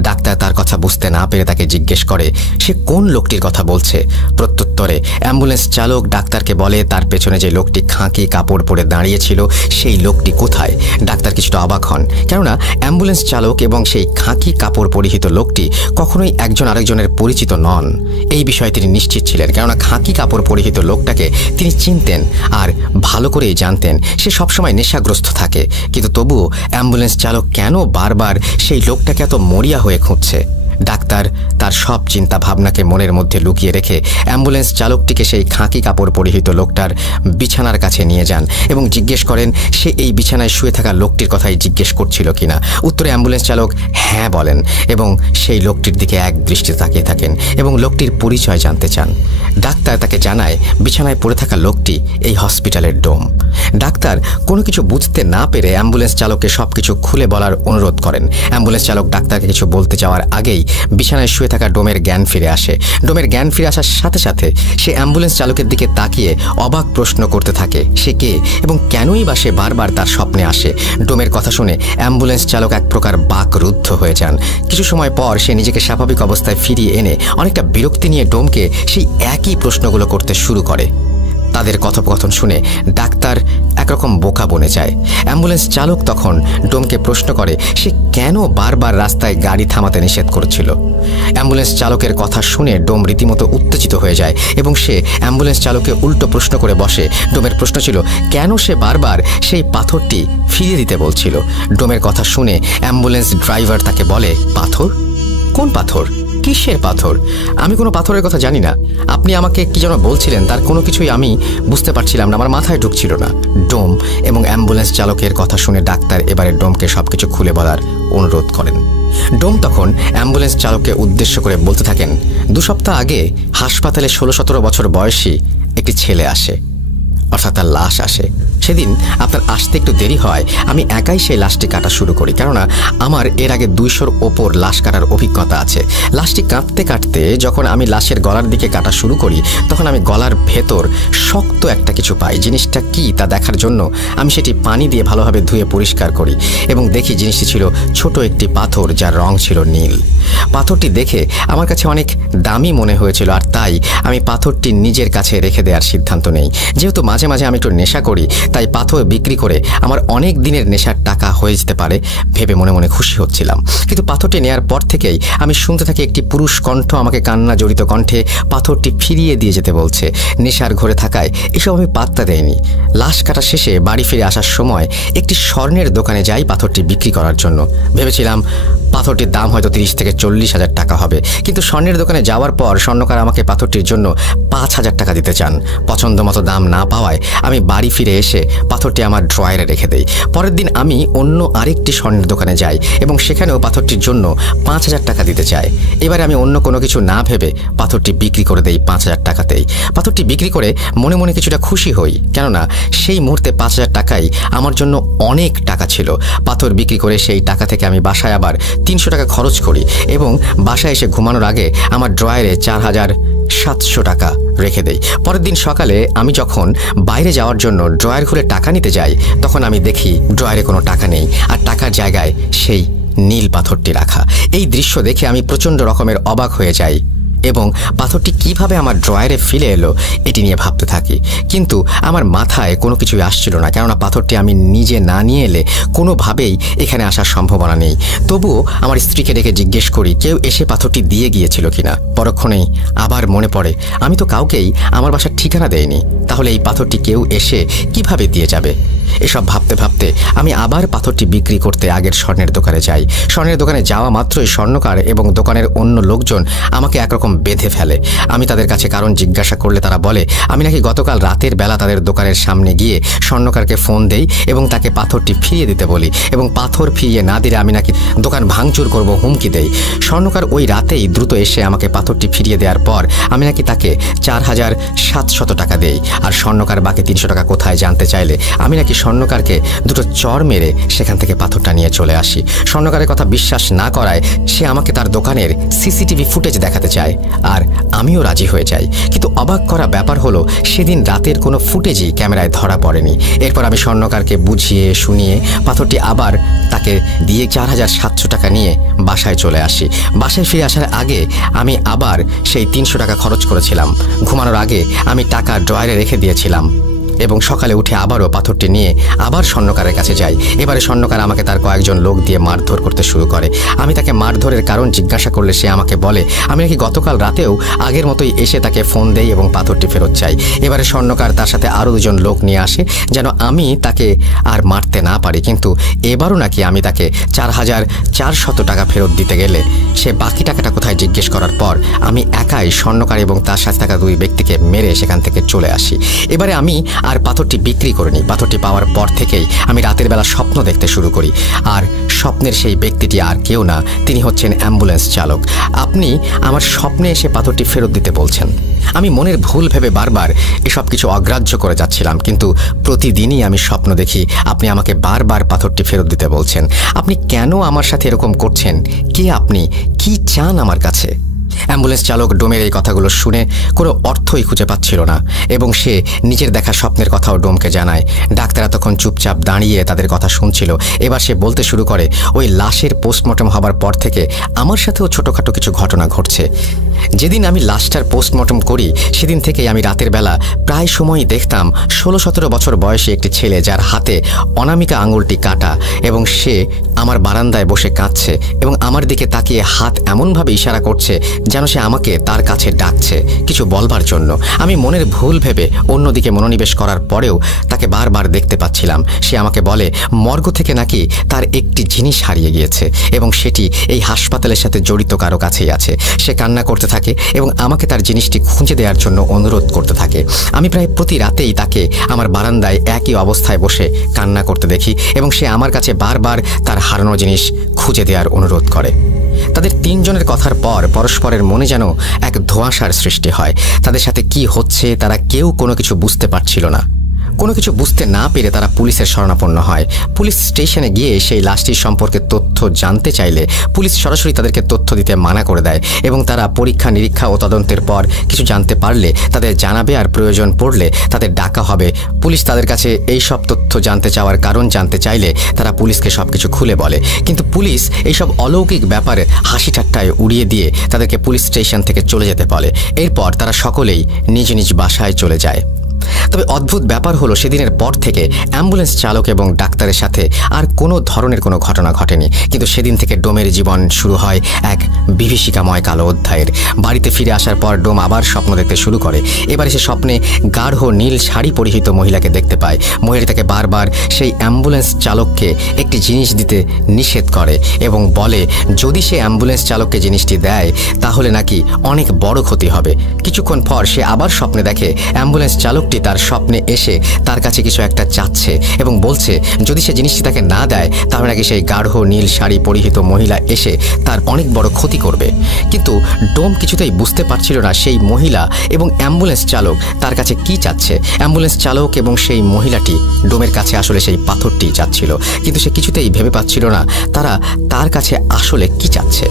ডাক্তার তার কথা বুঝতে না পেরে তাকে জিজ্ঞেস করে সে কোন লোকটির কথা বলছে। প্রত্যুত্তরে অ্যাম্বুলেন্স চালক ডাক্তারকে বলে তার পেছনে যে লোকটি খাঁকি কাপড় পরে দাঁড়িয়েছিল সেই লোকটি কোথায়। ডাক্তার কিছুটা অবাক হন, কেননা অ্যাম্বুলেন্স চালক এবং সেই খাঁকি কাপড় পরিহিত লোকটি কখনোই একজন আরেকজনের পরিচিত নন। এই বিষয়ে তিনি নিশ্চিত ছিলেন, কেননা খাঁকি কাপড় পরিহিত লোকটাকে তিনি চিনতেন আর ভালো করেই জানতেন সে সবসময় নেশাগ্রস্ত থাকে। কিন্তু তবুও অ্যাম্বুলেন্স চালক কেন বারবার সেই লোকটাকে এত মরিয়া হয়ে খুঁজছে? ডাক্তার তার সব চিন্তা ভাবনাকে মনের মধ্যে লুকিয়ে রেখে অ্যাম্বুলেন্স চালকটিকে সেই খাঁকি কাপড় পরিহিত লোকটার বিছানার কাছে নিয়ে যান এবং জিজ্ঞেস করেন সে এই বিছানায় শুয়ে থাকা লোকটির কথাই জিজ্ঞেস করছিল কিনা। উত্তরে অ্যাম্বুলেন্স চালক হ্যাঁ বলেন এবং সেই লোকটির দিকে এক দৃষ্টিতে তাকিয়ে থাকেন এবং লোকটির পরিচয় জানতে চান। ডাক্তার তাকে জানায় বিছানায় পড়ে থাকা লোকটি এই হসপিটালের ডোম। ডাক্তার কোনো কিছু বুঝতে না পেরে অ্যাম্বুলেন্স চালককে সবকিছু খুলে বলার অনুরোধ করেন। অ্যাম্বুলেন্স চালক ডাক্তারকে কিছু বলতে যাওয়ার আগেই বিছানায় শুয়ে থাকা ডোমের জ্ঞান ফিরে আসে। ডোমের জ্ঞান ফিরে আসার সাথে সাথে সে অ্যাম্বুলেন্স চালকের দিকে তাকিয়ে অবাক প্রশ্ন করতে থাকে সে কে এবং কেনই বা সে বারবার তার স্বপ্নে আসে। ডোমের কথা শুনে অ্যাম্বুলেন্স চালক এক প্রকার বাকরুদ্ধ হয়ে যান। কিছু সময় পর সে নিজেকে স্বাভাবিক অবস্থায় ফিরিয়ে এনে অনেকটা বিরক্তি নিয়ে ডোমকে সেই একই প্রশ্নগুলো করতে শুরু করে। তাদের কথোপকথন শুনে ডাক্তার একরকম বোকা বনে যায়। অ্যাম্বুলেন্স চালক তখন ডোমকে প্রশ্ন করে সে কেন বারবার রাস্তায় গাড়ি থামাতে নিষেধ করছিল। অ্যাম্বুলেন্স চালকের কথা শুনে ডোম রীতিমতো উত্তেজিত হয়ে যায় এবং সে অ্যাম্বুলেন্স চালককে উল্টো প্রশ্ন করে বসে। ডোমের প্রশ্ন ছিল কেন সে বারবার সেই পাথরটি ফিরিয়ে দিতে বলছিল। ডোমের কথা শুনে অ্যাম্বুলেন্স ড্রাইভার তাকে বলে পাথর? কোন পাথর? কিসের পাথর? আমি কোনো পাথরের কথা জানি না। আপনি আমাকে কি যেন বলছিলেন তার কোনো কিছুই আমি বুঝতে পারছিলাম না, আমার মাথায় ঢুকছিল না। ডোম এবং অ্যাম্বুলেন্স চালকের কথা শুনে ডাক্তার এবারে ডোমকে সবকিছু খুলে বলার অনুরোধ করেন। ডোম তখন অ্যাম্বুলেন্স চালককে উদ্দেশ্য করে বলতে থাকেন 2 সপ্তাহ আগে হাসপাতালে 16-17 বছর বয়সী একটি ছেলে আসে, অর্থাৎ তার লাশ আসে। সেদিন আপনার আসতে একটু দেরি হয়। আমি একাই সেই লাশটি কাটা শুরু করি, কেননা আমার এর আগে 200-র ওপর লাশ কাটার অভিজ্ঞতা আছে। লাশটি কাটতে কাটতে যখন আমি লাশের গলার দিকে কাটা শুরু করি তখন আমি গলার ভেতর শক্ত একটা কিছু পাই। জিনিসটা কি তা দেখার জন্য আমি সেটি পানি দিয়ে ভালোভাবে ধুয়ে পরিষ্কার করি এবং দেখি জিনিসটি ছিল ছোট একটি পাথর যার রং ছিল নীল। পাথরটি দেখে আমার কাছে অনেক দামি মনে হয়েছিল আর তাই আমি পাথরটি নিজের কাছে রেখে দেওয়ার সিদ্ধান্ত নেই। যেহেতু মাঝে মাঝে আমি একটু নেশা করি তাই পাথর বিক্রি করে আমার অনেক দিনের নেশার টাকা হয়ে যেতে পারে ভেবে মনে মনে খুশি হচ্ছিলাম। কিন্তু পাথরটি নেয়ার পর থেকেই আমি শুনতে থাকি একটি পুরুষ কণ্ঠ আমাকে কান্না জড়িত কণ্ঠে পাথরটি ফিরিয়ে দিয়ে যেতে বলছে। নেশার ঘরে থাকায় এসব আমি পাত্তা দেয়নি। লাশ কাটা শেষে বাড়ি ফিরে আসার সময় একটি স্বর্ণের দোকানে যাই পাথরটি বিক্রি করার জন্য। ভেবেছিলাম পাথরটির দাম হয়তো 30 থেকে 40 হাজার টাকা হবে, কিন্তু স্বর্ণের দোকানে যাওয়ার পর স্বর্ণকার আমাকে পাথরটির জন্য 5,000 টাকা দিতে চান। পছন্দ মতো দাম না পাওয়ায় আমি বাড়ি ফিরে এসে পাথরটি আমার ড্রয়ারে রেখে দেই। পরের দিন আমি অন্য আরেকটি স্বর্ণের দোকানে যাই এবং সেখানেও পাথরটির জন্য 5,000 টাকা দিতে চাই। এবারে আমি অন্য কোনো কিছু না ভেবে পাথরটি বিক্রি করে দেই 5,000 টাকাতেই। পাথরটি বিক্রি করে মনে মনে কিছুটা খুশি হই, কেননা সেই মুহূর্তে 5,000 টাকাই আমার জন্য অনেক টাকা ছিল। পাথর বিক্রি করে সেই টাকা থেকে আমি বাসায় আবার 300 টাকা খরচ করি এবং বাসায় এসে ঘুমানোর আগে আমার ড্রয়ারে 4,700 টাকা রেখে দেই। পরের দিন সকালে আমি যখন বাইরে যাওয়ার জন্য ড্রয়ার খুলে টাকা নিতে যাই তখন আমি দেখি ড্রয়ারে কোনো টাকা নেই আর টাকার জায়গায় সেই নীল পাথরটি রাখা। এই দৃশ্য দেখে আমি প্রচণ্ড রকমের অবাক হয়ে যাই এবং পাথরটি কিভাবে আমার ড্রয়ারে ফিরে এলো এটি নিয়ে ভাবতে থাকি। কিন্তু আমার মাথায় কোনো কিছুই আসছিল না, কেননা পাথরটি আমি নিজে না নিয়ে এলে কোনোভাবেই এখানে আসার সম্ভাবনা নেই। তবুও আমার স্ত্রীকে ডেকে জিজ্ঞেস করি কেউ এসে পাথরটি দিয়ে গিয়েছিল কিনা। পরক্ষণেই আবার মনে পড়ে আমি তো কাউকেই আমার বাসার ঠিকানা দেইনি, তাহলে এই পাথরটি কেউ এসে কিভাবে দিয়ে যাবে। এসব ভাবতে ভাবতে আমি আবার পাথরটি বিক্রি করতে আগের স্বর্ণের দোকানে যাই। স্বর্ণের দোকানে যাওয়া মাত্রই স্বর্ণকার এবং দোকানের অন্য লোকজন আমাকে একরকম বেঁধে ফেলে। আমি তাদের কাছে কারণ জিজ্ঞাসা করলে তারা বলে আমি নাকি গতকাল রাতের বেলা তাদের দোকানের সামনে গিয়ে স্বর্ণকারকে ফোন দেই এবং তাকে পাথরটি ফিরিয়ে দিতে বলি এবং পাথর ফিরিয়ে না দিলে আমি নাকি দোকান ভাঙচুর করব হুমকি দেই। স্বর্ণকার ওই রাতেই দ্রুত এসে আমাকে পাথরটি ফিরিয়ে দেওয়ার পর আমি নাকি তাকে 4,700 টাকা দেই। আর স্বর্ণকার বাকি 300 টাকা কোথায় জানতে চাইলে আমি নাকি স্বর্ণকারকে দুটো চর মেরে সেখান থেকে পাথরটা নিয়ে চলে আসি। স্বর্ণকারের কথা বিশ্বাস না করায় সে আমাকে তার দোকানের সিসিটিভি ফুটেজ দেখাতে চায় আর আমিও রাজি হয়ে যাই। কিন্তু অবাক করা ব্যাপার হলো সেদিন রাতের কোনো ফুটেজই ক্যামেরায় ধরা পড়েনি। এরপর আমি স্বর্ণকারকে বুঝিয়ে শুনিয়ে পাথরটি আবার তাকে দিয়ে 4,700 টাকা নিয়ে বাসায় চলে আসি। বাসায় ফিরে আসার আগে আমি আবার সেই 300 টাকা খরচ করেছিলাম। ঘুমানোর আগে আমি টাকা ড্রয়ারে রেখে দিয়েছিলাম এবং সকালে উঠে আবারও পাথরটি নিয়ে আবার স্বর্ণকারের কাছে যাই। এবারে স্বর্ণকার আমাকে তার কয়েকজন লোক দিয়ে মারধর করতে শুরু করে। আমি তাকে মারধরের কারণ জিজ্ঞাসা করলে সে আমাকে বলে আমি নাকি গতকাল রাতেও আগের মতোই এসে তাকে ফোন দেই এবং পাথরটি ফেরত চাই। এবারে স্বর্ণকার তার সাথে আরও দুজন লোক নিয়ে আসে যেন আমি তাকে আর মারতে না পারি, কিন্তু এবারও নাকি আমি তাকে 4,400 টাকা ফেরত দিতে গেলে সে বাকি টাকাটা কোথায় জিজ্ঞেস করার পর আমি একাই স্বর্ণকার এবং তার সাথে থাকা 2 ব্যক্তিকে মেরে সেখান থেকে চলে আসি। এবারে আমি আর পাথরটি বিক্রি করিনি। পাথরটি পাওয়ার পর থেকেই আমি রাতের বেলা স্বপ্ন দেখতে শুরু করি, আর স্বপ্নের সেই ব্যক্তিটি আর কেউ না, তিনি হচ্ছেন অ্যাম্বুলেন্স চালক। আপনি আমার স্বপ্নে এসে পাথরটি ফেরত দিতে বলছেন। আমি মনের ভুল ভেবে বারবার এসব কিছু অগ্রাহ্য করে যাচ্ছিলাম, কিন্তু প্রতিদিনই আমি স্বপ্ন দেখি আপনি আমাকে বারবার পাথরটি ফেরত দিতে বলছেন। আপনি কেন আমার সাথে এরকম করছেন? কে আপনি? কি চান আমার কাছে? অ্যাম্বুলেন্স চালক ডোমের এই কথাগুলো শুনে কোনো অর্থই খুঁজে পাচ্ছিল না এবং সে নিজের দেখা স্বপ্নের কথাও ডোমকে জানায়। ডাক্তাররা তখন চুপচাপ দাঁড়িয়ে তাদের কথা শুনছিল। এবার সে বলতে শুরু করে, ওই লাশের পোস্টমর্টম হবার পর থেকে আমার সাথেও ছোটোখাটো কিছু ঘটনা ঘটছে। যেদিন আমি লাশটার পোস্টমর্টম করি সেদিন থেকেই আমি রাতের বেলা প্রায় সময়ই দেখতাম 16-17 বছর বয়সী একটি ছেলে, যার হাতে অনামিকা আঙুলটি কাটা, এবং সে আমার বারান্দায় বসে কাঁদছে এবং আমার দিকে তাকিয়ে হাত এমনভাবে ইশারা করছে যেন সে আমাকে তার কাছে ডাকছে কিছু বলবার জন্য। আমি মনের ভুল ভেবে অন্যদিকে মনোনিবেশ করার পরেও তাকে বারবার দেখতে পাচ্ছিলাম। সে আমাকে বলে মর্গ থেকে নাকি তার একটি জিনিস হারিয়ে গিয়েছে এবং সেটি এই হাসপাতালের সাথে জড়িত কারো কাছেই আছে। সে কান্না করতে থাকে এবং আমাকে তার জিনিসটি খুঁজে দেওয়ার জন্য অনুরোধ করতে থাকে। আমি প্রায় প্রতি রাতেই তাকে আমার বারান্দায় একই অবস্থায় বসে কান্না করতে দেখি এবং সে আমার কাছে বারবার তার হারানো জিনিস খুঁজে দেওয়ার অনুরোধ করে। তাদের 3 জনের কথার পর পরস্পরের মনে যেন এক ধোঁয়াশার সৃষ্টি হয়। তাদের সাথে কি হচ্ছে তারা কেউ কোনো কিছু বুঝতে পারছিল না। কোনো কিছু বুঝতে না পেরে তারা পুলিশের শরণাপন্ন হয়। পুলিশ স্টেশনে গিয়ে সেই লাশটির সম্পর্কে তথ্য জানতে চাইলে পুলিশ সরাসরি তাদেরকে তথ্য দিতে মানা করে দেয় এবং তারা পরীক্ষা নিরীক্ষা ও তদন্তের পর কিছু জানতে পারলে তাদের জানাবে, আর প্রয়োজন পড়লে তাদের ডাকা হবে। পুলিশ তাদের কাছে এই সব তথ্য জানতে চাওয়ার কারণ জানতে চাইলে তারা পুলিশকে সব কিছু খুলে বলে, কিন্তু পুলিশ এইসব অলৌকিক ব্যাপারে হাসি ঠাট্টায় উড়িয়ে দিয়ে তাদেরকে পুলিশ স্টেশন থেকে চলে যেতে বলে। এরপর তারা সকলেই নিজ নিজ বাসায় চলে যায়। তবে অদ্ভুত ব্যাপার হলো সেদিনের পর থেকে অ্যাম্বুলেন্স চালক এবং ডাক্তারের সাথে আর কোনো ধরনের কোনো ঘটনা ঘটেনি, কিন্তু সেদিন থেকে ডোমের জীবন শুরু হয় এক বিভীষিকাময় কালো অধ্যায়ের। বাড়িতে ফিরে আসার পর ডোম আবার স্বপ্ন দেখতে শুরু করে। এবারে সে স্বপ্নে গাঢ় নীল শাড়ি পরিহিত মহিলাকে দেখতে পায়। মহিলা তাকে বারবার সেই অ্যাম্বুলেন্স চালককে একটি জিনিস দিতে নিষেধ করে এবং বলে যদি সে অ্যাম্বুলেন্স চালককে জিনিসটি দেয় তাহলে নাকি অনেক বড় ক্ষতি হবে। কিছুক্ষণ পর সে আবার স্বপ্নে দেখে অ্যাম্বুলেন্স চালক তার স্বপ্নে এসে তার কাছে কিছু একটা চাচ্ছে এবং বলছে যদি সে জিনিসটি তাকে না দেয় তাহলে নাকি সেই গাঢ় নীল শাড়ি পরিহিত মহিলা এসে তার অনেক বড় ক্ষতি করবে। কিন্তু ডোম কিছুতেই বুঝতে পারছিল না সেই মহিলা এবং অ্যাম্বুলেন্স চালক তার কাছে কি চাচ্ছে। অ্যাম্বুলেন্স চালক এবং সেই মহিলাটি ডোমের কাছে আসলে সেই পাথরটি চাচ্ছিল, কিন্তু সে কিছুতেই ভেবে পাচ্ছিল না তারা তার কাছে আসলে কি চাচ্ছে।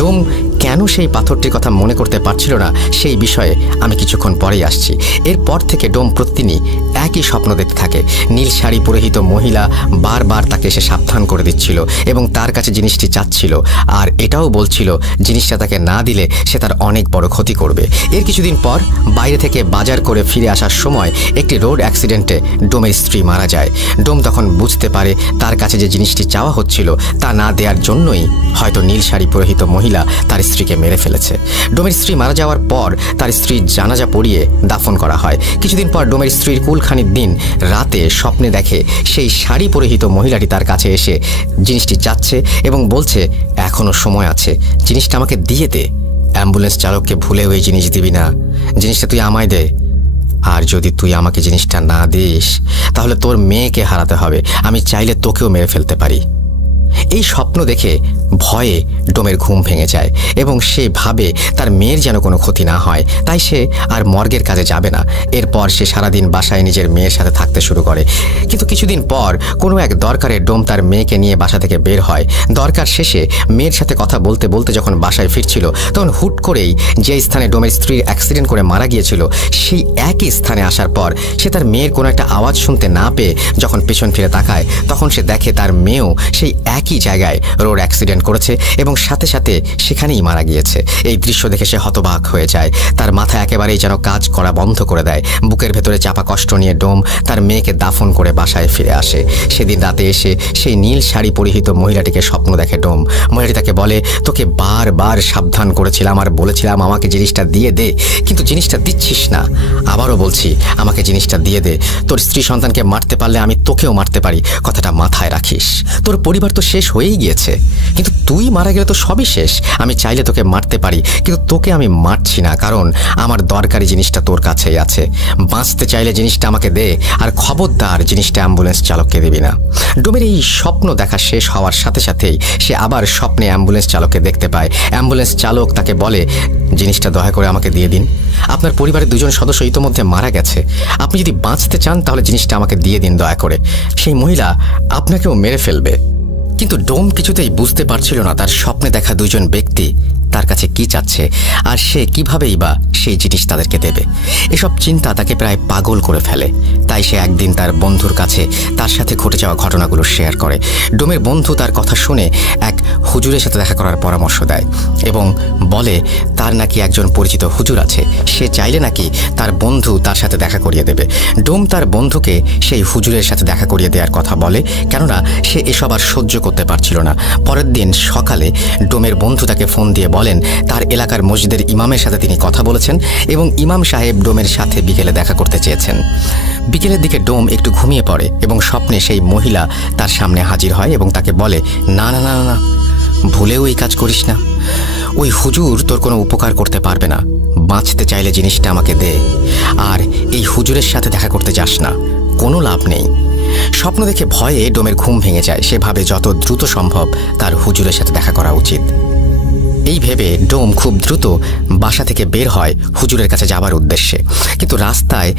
ডোম কেন সেই পাথরটির কথা মনে করতে পারছিল না সেই বিষয়ে আমি কিছুক্ষণ পরেই আসছি। এরপর থেকে ডোম প্রতিদিনই একই স্বপ্ন দেখতে থাকে। নীল শাড়ি পরিহিত মহিলা বারবার তাকে এসে সাবধান করে দিচ্ছিল এবং তার কাছে জিনিসটি চাচ্ছিল, আর এটাও বলছিল জিনিসটা তাকে না দিলে সে তার অনেক বড় ক্ষতি করবে। এর কিছুদিন পর বাইরে থেকে বাজার করে ফিরে আসার সময় একটি রোড অ্যাক্সিডেন্টে ডোমের স্ত্রী মারা যায়। ডোম তখন বুঝতে পারে তার কাছে যে জিনিসটি চাওয়া হচ্ছিল তা না দেওয়ার জন্যই হয়তো নীল শাড়ি পরিহিত মহিলা তার স্ত্রীকে মেরে ফেলেছে। ডোমের স্ত্রী মারা যাওয়ার পর তার স্ত্রীর জানাজা পড়িয়ে দাফন করা হয়। কিছুদিন পর ডোমের স্ত্রীর কুলখানির দিন রাতে স্বপ্নে দেখে সেই শাড়ি পরিহিত মহিলাটি তার কাছে এসে জিনিসটি চাচ্ছে এবং বলছে এখনো সময় আছে, জিনিসটা আমাকে দিয়ে দে। অ্যাম্বুলেন্স চালককে ভুলে ওই জিনিস দিবি না, জিনিসটা তুই আমায় দে, আর যদি তুই আমাকে জিনিসটা না দিস তাহলে তোর মেয়েকে হারাতে হবে, আমি চাইলে তোকেও মেরে ফেলতে পারি। এই স্বপ্ন দেখে ভয়ে ডোমের ঘুম ভেঙে যায় এবং সে ভাবে তার মেয়ের যেন কোনো ক্ষতি না হয়, তাই সে আর মর্গের কাজে যাবে না। এরপর সে সারাদিন বাসায় নিজের মেয়ের সাথে থাকতে শুরু করে। কিন্তু কিছুদিন পর কোনো এক দরকারে ডোম তার মেয়েকে নিয়ে বাসা থেকে বের হয়। দরকার শেষে মেয়ের সাথে কথা বলতে বলতে যখন বাসায় ফিরছিল তখন হুট করেই যে স্থানে ডোমের স্ত্রীর অ্যাক্সিডেন্ট করে মারা গিয়েছিল সেই একই স্থানে আসার পর সে তার মেয়ের কোনো একটা আওয়াজ শুনতে না পেয়ে যখন পেছন ফিরে তাকায় তখন সে দেখে তার মেয়েও সেই একই একই জায়গায় রোড অ্যাক্সিডেন্ট করেছে এবং সাথে সাথে সেখানেই মারা গিয়েছে। এই দৃশ্য দেখে সে হতবাক হয়ে যায়। তার মাথা একেবারেই যেন কাজ করা বন্ধ করে দেয়। বুকের ভেতরে চাপা কষ্ট নিয়ে ডোম তার মেয়েকে দাফন করে বাসায় ফিরে আসে। সেদিন রাতে এসে সেই নীল শাড়ি পরিহিত মহিলাটিকে স্বপ্ন দেখে ডোম। মহিলাটি তাকে বলে, তোকে বারবার সাবধান করেছিলাম আর বলেছিলাম আমাকে জিনিসটা দিয়ে দে, কিন্তু জিনিসটা দিচ্ছিস না। আবারও বলছি, আমাকে জিনিসটা দিয়ে দে। তোর স্ত্রী সন্তানকে মারতে পারলে আমি তোকেও মারতে পারি, কথাটা মাথায় রাখিস। তোর পরিবার তো শেষ হয়েই গিয়েছে, কিন্তু তুই মারা গেলে তো সবই শেষ। আমি চাইলে তোকে মারতে পারি, কিন্তু তোকে আমি মারছি না, কারণ আমার দরকারি জিনিসটা তোর কাছেই আছে। বাঁচতে চাইলে জিনিসটা আমাকে দে, আর খবরদার জিনিসটা অ্যাম্বুলেন্স চালককে দিবি না। ডোমের এই স্বপ্ন দেখা শেষ হওয়ার সাথে সাথেই সে আবার স্বপ্নে অ্যাম্বুলেন্স চালককে দেখতে পায়। অ্যাম্বুলেন্স চালক তাকে বলে, জিনিসটা দয়া করে আমাকে দিয়ে দিন। আপনার পরিবারের দুজন সদস্য ইতোমধ্যে মারা গেছে। আপনি যদি বাঁচতে চান তাহলে জিনিসটা আমাকে দিয়ে দিন দয়া করে। সেই মহিলা আপনাকেও মেরে ফেলবে। কিন্তু ডোম কিছুতেই বুঝতে পারছিল না তার স্বপ্নে দেখা দুজন ব্যক্তি তার কাছে কি চাচ্ছে, আর সে কিভাবেই বা সেই জিনিস তাদেরকে দেবে। এসব চিন্তা তাকে প্রায় পাগল করে ফেলে। তাই সে একদিন তার বন্ধুর কাছে তার সাথে ঘটে যাওয়া ঘটনাগুলো শেয়ার করে। ডোমের বন্ধু তার কথা শুনে এক হুজুরের সাথে দেখা করার পরামর্শ দেয় এবং বলে তার নাকি একজন পরিচিত হুজুর আছে, সে চাইলে নাকি তার বন্ধু তার সাথে দেখা করিয়ে দেবে। ডোম তার বন্ধুকে সেই হুজুরের সাথে দেখা করিয়ে দেওয়ার কথা বলে, কেননা সে এসব আর সহ্য করতে পারছিল না। পরের দিন সকালে ডোমের বন্ধু তাকে ফোন দিয়ে বলেন তার এলাকার মসজিদের ইমামের সাথে তিনি কথা বলেছেন এবং ইমাম সাহেব ডোমের সাথে বিকেলে দেখা করতে চেয়েছেন। বিকেলের দিকে ডোম একটু ঘুমিয়ে পড়ে এবং স্বপ্নে সেই মহিলা তার সামনে হাজির হয় এবং তাকে বলে, না না না না, ভুলেও এই কাজ করিস না। ওই হুজুর তোর কোনো উপকার করতে পারবে না। বাঁচতে চাইলে জিনিসটা আমাকে দে, আর এই হুজুরের সাথে দেখা করতে যাস না, কোনো লাভ নেই। স্বপ্ন দেখে ভয়ে ডোমের ঘুম ভেঙে যায়। সে ভাবে যত দ্রুত সম্ভব তার হুজুরের সাথে দেখা করা উচিত। এই ভেবে ডোম খুব দ্রুত বাসা থেকে বের হয় হুজুরের কাছে যাবার উদ্দেশ্যে। কিন্তু রাস্তায়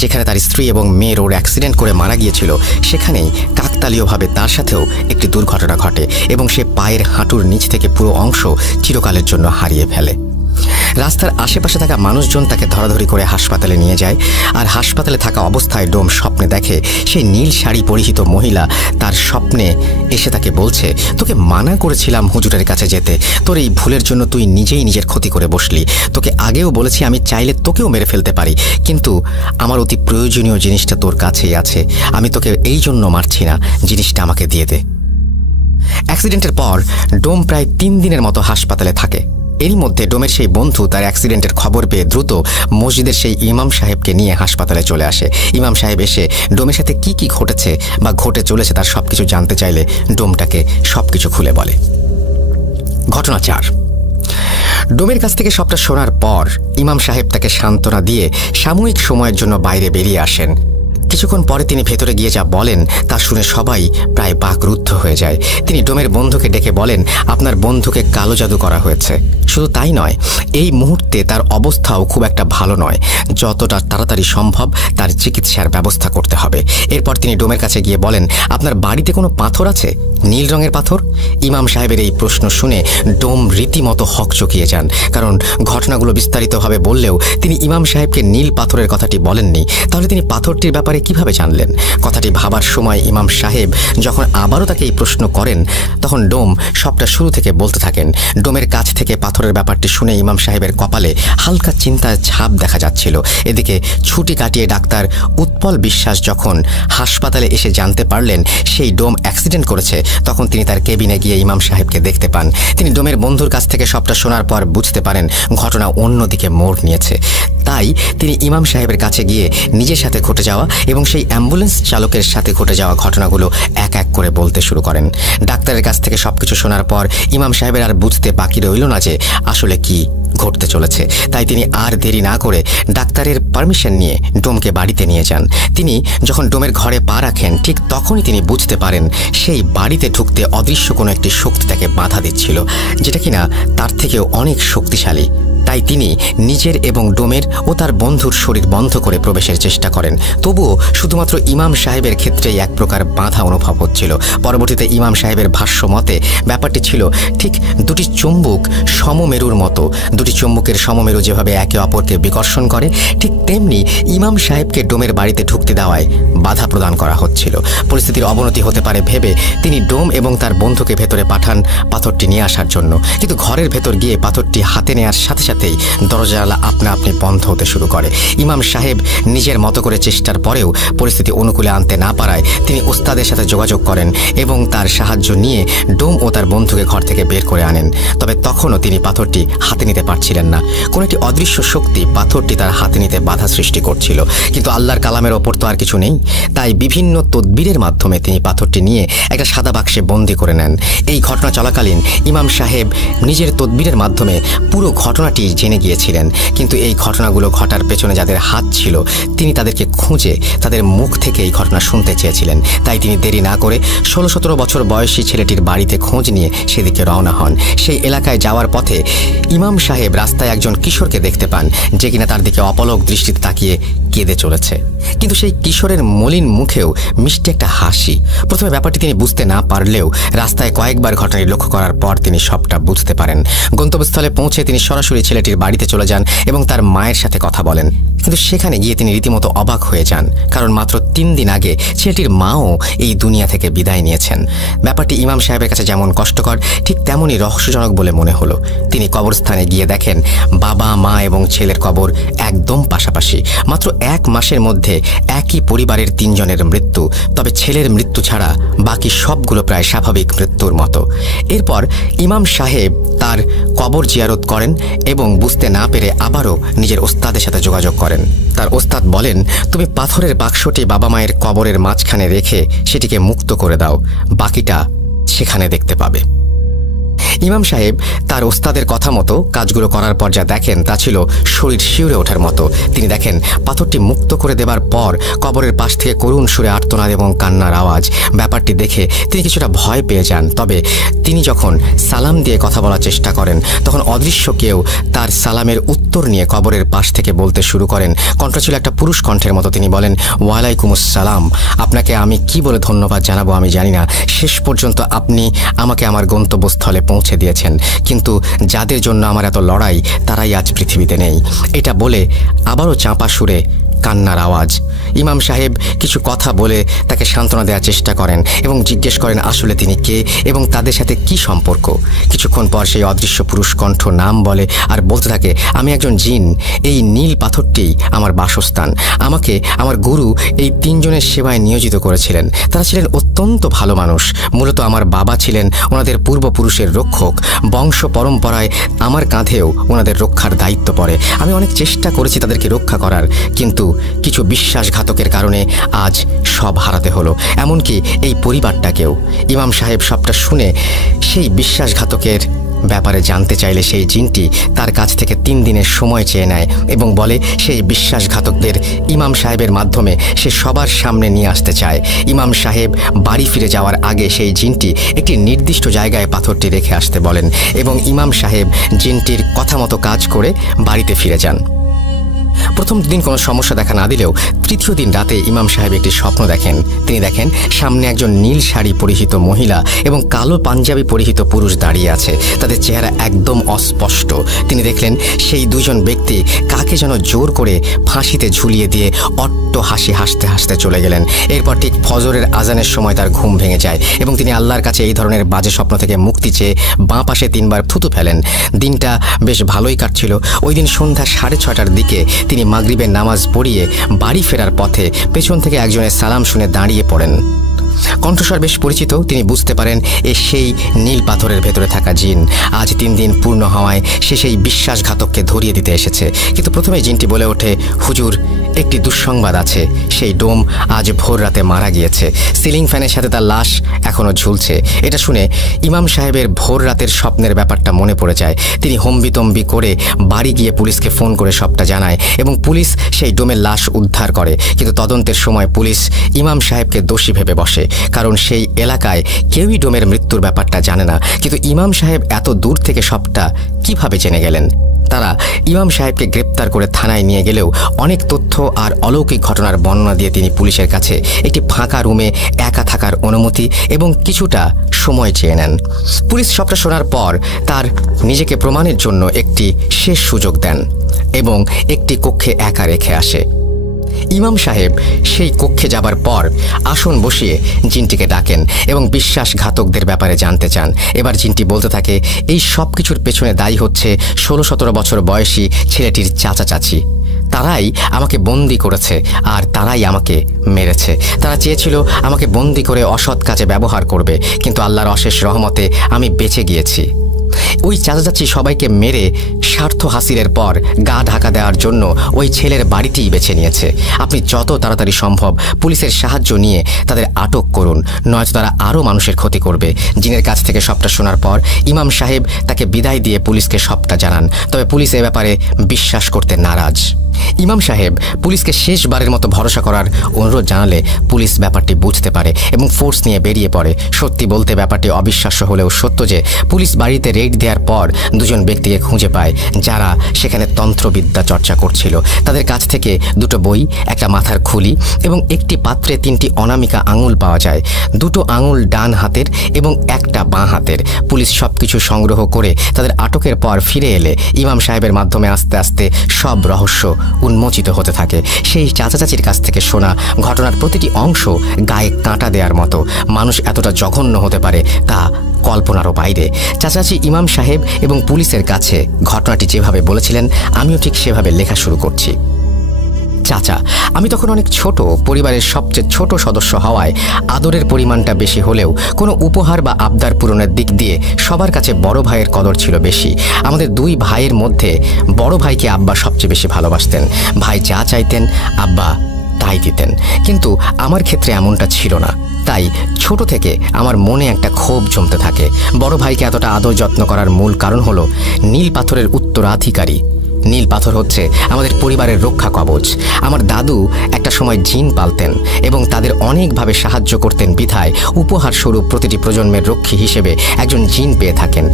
যেখানে তার স্ত্রী এবং মেয়ে রোড অ্যাক্সিডেন্ট করে মারা গিয়েছিল, সেখানেই কাকতালীয়ভাবে তার সাথেও একটি দুর্ঘটনা ঘটে এবং সে পায়ের হাঁটুর নিচ থেকে পুরো অংশ চিরকালের জন্য হারিয়ে ফেলে। রাস্তার আশেপাশে থাকা মানুষজন তাকে ধরাধরি করে হাসপাতালে নিয়ে যায়। আর হাসপাতালে থাকা অবস্থায় ডোম স্বপ্নে দেখে সেই নীল শাড়ি পরিহিত মহিলা তার স্বপ্নে এসে তাকে বলছে, তোকে মানা করেছিলাম হুজুরের কাছে যেতে, তোর এই ভুলের জন্য তুই নিজেই নিজের ক্ষতি করে বসলি। তোকে আগেও বলেছি আমি চাইলে তোকেও মেরে ফেলতে পারি, কিন্তু আমার অতি প্রয়োজনীয় জিনিসটা তোর কাছেই আছে। আমি তোকে এই জন্য মারছি না, জিনিসটা আমাকে দিয়ে দে। অ্যাক্সিডেন্টের পর ডোম প্রায় 3 দিনের মতো হাসপাতালে থাকে। এরই মধ্যে ডোমের সেই বন্ধু তার অ্যাক্সিডেন্টের খবর পেয়ে দ্রুত মসজিদের সেই ইমাম সাহেবকে নিয়ে হাসপাতালে চলে আসে। ইমাম সাহেব এসে ডোমের সাথে কি কি ঘটেছে বা ঘটে চলেছে তার সবকিছু জানতে চাইলে ডোমটাকে সবকিছু খুলে বলে। ঘটনা 4। ডোমের কাছ থেকে সবটা শোনার পর ইমাম সাহেব তাকে সান্ত্বনা দিয়ে সাময়িক সময়ের জন্য বাইরে বেরিয়ে আসেন। কিছুক্ষণ পরে তিনি ভেতরে গিয়ে যা বলেন তা শুনে সবাই প্রায় বাকরুদ্ধ হয়ে যায়। তিনি ডোমের বন্ধুকে ডেকে বলেন, আপনার বন্ধুকে কালো জাদু করা হয়েছে। শুধু তাই নয়, এই মুহূর্তে তার অবস্থাও খুব একটা ভালো নয়। যতটা তাড়াতাড়ি সম্ভব তার চিকিৎসার ব্যবস্থা করতে হবে। এরপর তিনি ডোমের কাছে গিয়ে বলেন, আপনার বাড়িতে কোনো পাথর আছে, নীল রঙের পাথর? ইমাম সাহেবের এই প্রশ্ন শুনে ডোম রীতিমতো হকচকিয়ে যান, কারণ ঘটনাগুলো বিস্তারিতভাবে বললেও তিনি ইমাম সাহেবকে নীল পাথরের কথাটি বলেননি। তাহলে তিনি পাথরটির ব্যাপারে কিভাবে জানলেন? কথাটি ভাবার সময় ইমাম সাহেব যখন আবারও তাকে এই প্রশ্ন করেন, তখন ডোম সবটা শুরু থেকে বলতে থাকেন। ডোমের কাছ থেকে পাথরের ব্যাপারটি শুনে ইমাম সাহেবের কপালে হালকা চিন্তার ছাপ দেখা যাচ্ছিল। এদিকে ছুটি কাটিয়ে ডাক্তার উৎপল বিশ্বাস যখন হাসপাতালে এসে জানতে পারলেন সেই ডোম অ্যাক্সিডেন্ট করেছে, তখন তিনি তার কেবিনে গিয়ে ইমাম সাহেবকে দেখতে পান। তিনি ডোমের বন্ধুর কাছ থেকে সবটা শোনার পর বুঝতে পারেন ঘটনা অন্যদিকে মোড় নিয়েছে। তাই তিনি ইমাম সাহেবের কাছে গিয়ে নিজের সাথে ঘটে যাওয়া এবং সেই অ্যাম্বুলেন্স চালকের সাথে ঘটে যাওয়া ঘটনাগুলো এক এক করে বলতে শুরু করেন। ডাক্তারের কাছ থেকে সবকিছু শোনার পর ইমাম সাহেবের আর বুঝতে বাকি রইল না যে আসলে কি ঘটতে চলেছে। তাই তিনি আর দেরি না করে ডাক্তারের পারমিশন নিয়ে ডোমকে বাড়িতে নিয়ে যান। তিনি যখন ডোমের ঘরে পা রাখেন, ঠিক তখনই তিনি বুঝতে পারেন সেই বাড়িতে ঢুকতে অদৃশ্য কোনো একটি শক্তি তাকে বাধা দিচ্ছিল, যেটা কিনা তার থেকেও অনেক শক্তিশালী। তাই তিনি নিজের এবং ডোমের ও তার বন্ধুর শরীর বন্ধ করে প্রবেশের চেষ্টা করেন। তবুও শুধুমাত্র ইমাম সাহেবের ক্ষেত্রেই এক প্রকার বাধা অনুভব হচ্ছিল। পরবর্তীতে ইমাম সাহেবের ভাষ্য মতে ব্যাপারটি ছিল ঠিক দুটি চুম্বক সমমেরুর মতো। দুটি চুম্বকের সমমেরু যেভাবে একে অপরকে বিকর্ষণ করে, ঠিক তেমনি ইমাম সাহেবকে ডোমের বাড়িতে ঢুকতে দেওয়ায় বাধা প্রদান করা হচ্ছিল। পরিস্থিতির অবনতি হতে পারে ভেবে তিনি ডোম এবং তার বন্ধুকে ভেতরে পাঠান পাথরটি নিয়ে আসার জন্য। কিন্তু ঘরের ভেতর গিয়ে পাথরটি হাতে নেওয়ার সাথে সাথেই দরজা আপনা আপনি বন্ধ হতে শুরু করে। ইমাম সাহেব নিজের মতো করে চেষ্টার পরেও পরিস্থিতি অনুকূলে আনতে না পারায় তিনি ওস্তাদের সাথে যোগাযোগ করেন এবং তার সাহায্য নিয়ে ডোম ও তার বন্ধুকে ঘর থেকে বের করে আনেন। তবে তখনও তিনি পাথরটি হাতে নিতে পারছিলেন না। কোনো একটি অদৃশ্য শক্তি পাথরটি তার হাতে নিতে বাধা সৃষ্টি করছিল। কিন্তু আল্লাহর কালামের ওপর তো আর কিছু নেই, তাই বিভিন্ন তদবিরের মাধ্যমে তিনি পাথরটি নিয়ে একটা সাদা বাক্সে বন্দি করে নেন। এই ঘটনা চলাকালীন ইমাম সাহেব নিজের তদবিরের মাধ্যমে পুরো ঘটনাটি জেনে গিয়েছিলেন। কিন্তু এই ঘটনাগুলো ঘটার পেছনে যাদের হাত ছিল তিনি তাদেরকে খুঁজে তাদের মুখ থেকে এই ঘটনা শুনতে চেয়েছিলেন। তাই তিনি দেরি না করে 16-17 বছর বয়সী ছেলেটির বাড়িতে খোঁজ নিয়ে সেদিকে রওনা হন। সেই এলাকায় যাওয়ার পথে ইমাম সাহেব রাস্তায় একজন কিশোরকে দেখতে পান, যে কিনা তার দিকে অপলক দৃষ্টিতে তাকিয়ে কেঁদে চলেছে। কিন্তু সেই কিশোরের মলিন মুখেও মিষ্টি একটা হাসি। প্রথমে ব্যাপারটি তিনি বুঝতে না পারলেও রাস্তায় কয়েকবার ঘটনাটি লক্ষ্য করার পর তিনি সবটা বুঝতে পারেন। গন্তব্যস্থলে পৌঁছে তিনি সরাসরি ছেলেটির বাড়িতে চলে যান এবং তার মায়ের সাথে কথা বলেন। কিন্তু সেখানে গিয়ে তিনি রীতিমতো অবাক হয়ে যান, কারণ মাত্র 3 দিন আগে ছেলেটির মাও এই দুনিয়া থেকে বিদায় নিয়েছেন। ব্যাপারটি ইমাম সাহেবের কাছে যেমন কষ্টকর, ঠিক তেমনই রহস্যজনক বলে মনে হলো। তিনি কবরস্থানে গিয়ে দেখেন বাবা, মা এবং ছেলের কবর একদম পাশাপাশি। মাত্র 1 মাসের মধ্যে একই পরিবারের 3 জনের মৃত্যু। তবে ছেলের মৃত্যু ছাড়া বাকি সবগুলো প্রায় স্বাভাবিক মৃত্যুর মতো। এরপর ইমাম সাহেব তার কবর জিয়ারত করেন এবং বুঝতে না পেরে আবারও নিজের ওস্তাদের সাথে যোগাযোগ করেন। তার ওস্তাদ বলেন, তুমি পাথরের বাক্সটি বাবা মায়ের কবরের মাঝখানে রেখে সেটিকে মুক্ত করে দাও, বাকিটা সেখানে দেখতে পাবে। ইমাম সাহেব তার ওস্তাদের কথা মতো কাজগুলো করার পর যা দেখেন তা ছিল শরীর শিউরে ওঠার মতো। তিনি দেখেন পাথরটি মুক্ত করে দেবার পর কবরের পাশ থেকে করুণ সুরে আর্তনাদ এবং কান্নার আওয়াজ। ব্যাপারটি দেখে তিনি কিছুটা ভয় পেয়ে যান। তবে তিনি যখন সালাম দিয়ে কথা বলার চেষ্টা করেন তখন অদৃশ্য কেউ তার সালামের উত্তর নিয়ে কবরের পাশ থেকে বলতে শুরু করেন। কণ্ঠ ছিল একটা পুরুষ কণ্ঠের মতো। তিনি বলেন, ওয়ালাইকুমুস সালাম, আপনাকে আমি কি বলে ধন্যবাদ জানাবো আমি জানি না। শেষ পর্যন্ত আপনি আমাকে আমার গন্তব্যস্থলে পৌঁছে দিয়েছেন, কিন্তু যাদের জন্য আমার এত লড়াই তারাই আজ পৃথিবীতে নেই। এটা বলে আবারও চাপা সুরে কান্নার আওয়াজ। ইমাম সাহেব কিছু কথা বলে তাকে সান্ত্বনা দেওয়ার চেষ্টা করেন এবং জিজ্ঞেস করেন আসলে তিনি কে এবং তাদের সাথে কি সম্পর্ক। কিছুক্ষণ পর সেই অদৃশ্য পুরুষ কণ্ঠ নাম বলে আর বলতে থাকে, আমি একজন জিন, এই নীল পাথরটি আমার বাসস্থান। আমাকে আমার গুরু এই 3 জনের সেবায় নিয়োজিত করেছিলেন। তারা ছিলেন অত্যন্ত ভালো মানুষ। মূলত আমার বাবা ছিলেন ওনাদের পূর্বপুরুষের রক্ষক। বংশ পরম্পরায় আমার কাঁধেও ওনাদের রক্ষার দায়িত্ব পড়ে। আমি অনেক চেষ্টা করেছি তাদেরকে রক্ষা করার, কিন্তু কিছু বিশ্বাসঘাতকের কারণে আজ সব হারাতে হলো, এমনকি এই পরিবারটাকেও। ইমাম সাহেব সবটা শুনে সেই বিশ্বাসঘাতকের ব্যাপারে জানতে চাইলে সেই জিনটি তার কাছ থেকে 3 দিনের সময় চেয়ে নেয় এবং বলে সেই বিশ্বাসঘাতকদের ইমাম সাহেবের মাধ্যমে সে সবার সামনে নিয়ে আসতে চায়। ইমাম সাহেব বাড়ি ফিরে যাওয়ার আগে সেই জিনটি একটি নির্দিষ্ট জায়গায় পাথরটি রেখে আসতে বলেন এবং ইমাম সাহেব জিনটির কথা মতো কাজ করে বাড়িতে ফিরে যান। প্রথম দিন কোনো সমস্যা দেখা না দিলেও তৃতীয় দিন রাতে ইমাম সাহেব একটি স্বপ্ন দেখেন। তিনি দেখেন সামনে একজন নীল শাড়ি পরিহিত মহিলা এবং কালো পাঞ্জাবি পরিহিত পুরুষ দাঁড়িয়ে আছে। তাদের চেহারা একদম অস্পষ্ট। তিনি দেখলেন সেই 2 জন ব্যক্তি কাকে যেন জোর করে ফাঁসিতে ঝুলিয়ে দিয়ে অট্ট হাসি হাসতে হাসতে চলে গেলেন। এরপর ঠিক ফজরের আজানের সময় তার ঘুম ভেঙে যায় এবং তিনি আল্লাহর কাছে এই ধরনের বাজে স্বপ্ন থেকে মুক্তি চেয়ে বাঁ পাশে 3 বার থুতু ফেলেন। দিনটা বেশ ভালোই কাটছিল। ওই দিন সন্ধ্যা 6:30টার দিকে তিনি মাগরিবের নামাজ পড়িয়ে বাড়ি ফেরার পথে পেছন থেকে একজনের সালাম শুনে দাঁড়িয়ে পড়েন। কণ্ঠস্বর বেশ পরিচিত। তিনি বুঝতে পারেন এ সেই নীল পাথরের ভেতরে থাকা জিন। আজ 3 দিন পূর্ণ হওয়ায় সে সেই বিশ্বাসঘাতককে ধরিয়ে দিতে এসেছে। কিন্তু প্রথমে জিনটি বলে ওঠে, হুজুর, একটি দুঃসংবাদ আছে। সেই ডোম আজ ভোর রাতে মারা গিয়েছে। সিলিং ফ্যানের সাথে তার লাশ এখনও ঝুলছে। এটা শুনে ইমাম সাহেবের ভোর রাতের স্বপ্নের ব্যাপারটা মনে পড়ে যায়। তিনি হম্বিতম্বি করে বাড়ি গিয়ে পুলিশকে ফোন করে সবটা জানায় এবং পুলিশ সেই ডোমের লাশ উদ্ধার করে। কিন্তু তদন্তের সময় পুলিশ ইমাম সাহেবকে দোষী ভেবে বসে, কারণ সেই এলাকায় কেউই ডোমের মৃত্যুর ব্যাপারটা জানে না। কিন্তু ইমাম সাহেব এত দূর থেকে সবটা কিভাবে জেনে গেলেন? তারা ইমাম সাহেবকে গ্রেপ্তার করে থানায় নিয়ে গেলেও অনেক তথ্য আর অলৌকিক ঘটনার বর্ণনা দিয়ে তিনি পুলিশের কাছে একটি ফাঁকা রুমে একা থাকার অনুমতি এবং কিছুটা সময় চেয়ে নেন। পুলিশ সবটা শোনার পর তার নিজেকে প্রমাণের জন্য একটি শেষ সুযোগ দেন এবং একটি কক্ষে একা রেখে আসে। ইমাম সাহেব সেই কক্ষে যাবার পর আসন বসিয়ে জিনটিকে ডাকেন এবং বিশ্বাসঘাতকদের ব্যাপারে জানতে চান। এবার জিনটি বলতে থাকে, এই সব কিছুর পেছনে দায়ী হচ্ছে 16-17 বছর বয়সী ছেলেটির চাচা চাচি। তারাই আমাকে বন্দি করেছে আর তারাই আমাকে মেরেছে। তারা চেয়েছিল আমাকে বন্দি করে অসৎ কাজে ব্যবহার করবে, কিন্তু আল্লাহর অশেষ রহমতে আমি বেঁচে গিয়েছি। ওই চাচা চাচি সবাইকে মেরে স্বার্থ হাসিলের পর গা ঢাকা দেওয়ার জন্য ওই ছেলের বাড়িতেই বেছে নিয়েছে। আপনি যত তাড়াতাড়ি সম্ভব পুলিশের সাহায্য নিয়ে তাদের আটক করুন, নয়তো তারা আরও মানুষের ক্ষতি করবে। জিনের কাছ থেকে সবটা শোনার পর ইমাম সাহেব তাকে বিদায় দিয়ে পুলিশকে সবটা জানান, তবে পুলিশ এ ব্যাপারে বিশ্বাস করতে নারাজ। ইমাম সাহেব পুলিশকে শেষবারের মতো ভরসা করার অনুরোধ জানালে পুলিশ ব্যাপারটি বুঝতে পারে এবং ফোর্স নিয়ে বেরিয়ে পড়ে। সত্যি বলতে ব্যাপারটি অবিশ্বাস্য হলেও সত্য যে পুলিশ বাড়িতে রেড দেওয়ার পর দুজন ব্যক্তিকে খুঁজে পায় যারা সেখানে তন্ত্রবিদ্যা চর্চা করছিল। তাদের কাছ থেকে দুটো বই, একটা মাথার খুলি এবং একটি পাত্রে 3টি অনামিকা আঙুল পাওয়া যায়। দুটো আঙুল ডান হাতের এবং একটা বাঁ হাতের। পুলিশ সবকিছু সংগ্রহ করে তাদের আটকের পর ফিরে এলে ইমাম সাহেবের মাধ্যমে আস্তে আস্তে সব রহস্য উন্মোচিত হতে থাকে। সেই চাচা চাচির কাছ থেকে শোনা ঘটনার প্রতিটি অংশ গায়ে কাঁটা দেওয়ার মতো। মানুষ এতটা জঘন্য হতে পারে তা কল্পনারও বাইরে। চাচাচি ইমাম সাহেব এবং পুলিশের কাছে ঘটনাটি যেভাবে বলেছিলেন আমিও ঠিক সেভাবে লেখা শুরু করছি। চাচা, আমি তখন অনেক ছোট, পরিবারের সবচেয়ে ছোট সদস্য হওয়ায় আদরের পরিমাণটা বেশি হলেও কোনো উপহার বা আবদার পূরণের দিক দিয়ে সবার কাছে বড় ভাইয়ের কদর ছিল বেশি। আমাদের 2 ভাইয়ের মধ্যে বড় ভাইকে আব্বা সবচেয়ে বেশি ভালোবাসতেন। ভাই যা চাইতেন আব্বা তাই দিতেন, কিন্তু আমার ক্ষেত্রে এমনটা ছিল না। তাই ছোট থেকে আমার মনে একটা ক্ষোভ জমতে থাকে। বড় ভাইকে এতটা আদর যত্ন করার মূল কারণ হলো নীল পাথরের উত্তরাধিকারী। নীল পাথর হচ্ছে আমাদের পরিবারের রক্ষা কবচ। আমার দাদু একটা সময় জিন পালতেন এবং তাদের অনেকভাবে সাহায্য করতেন বিধায় উপহার স্বরূপ প্রতিটি প্রজন্মের রক্ষী হিসেবে একজন জিন পেয়ে থাকেন।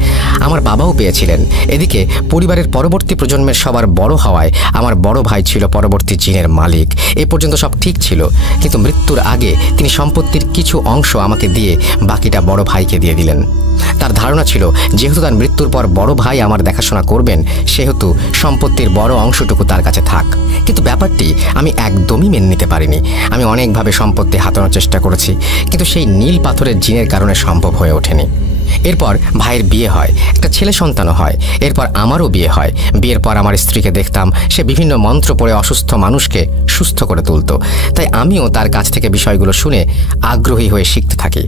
আমার বাবাও পেয়েছিলেন। এদিকে পরিবারের পরবর্তী প্রজন্মের সবার বড় হওয়ায় আমার বড় ভাই ছিল পরবর্তী জিনের মালিক। এ পর্যন্ত সব ঠিক ছিল, কিন্তু মৃত্যুর আগে তিনি সম্পত্তির কিছু অংশ আমাকে দিয়ে বাকিটা বড় ভাইকে দিয়ে দিলেন। তার ধারণা ছিল যেহেতু তার মৃত্যুর পর বড় ভাই আমার দেখাশোনা করবেন, সেহেতু সম্পত্তির বড় অংশটুকু তার কাছে থাক। কিন্তু ব্যাপারটি আমি একদমই মেনে নিতে পারিনি। আমি অনেকভাবে সম্পত্তি হাতানোর চেষ্টা করেছি, কিন্তু সেই নীল পাথরের জিনের কারণে সম্ভব হয়ে ওঠেনি। এরপর ভাইয়ের বিয়ে হয়, একটা ছেলে সন্তানও হয়। এরপর আমারও বিয়ে হয়। বিয়ের পর আমার স্ত্রীকে দেখতাম সে বিভিন্ন মন্ত্র পড়ে অসুস্থ মানুষকে সুস্থ করে তুলত। তাই আমিও তার কাছ থেকে বিষয়গুলো শুনে আগ্রহী হয়ে শিখতে থাকি।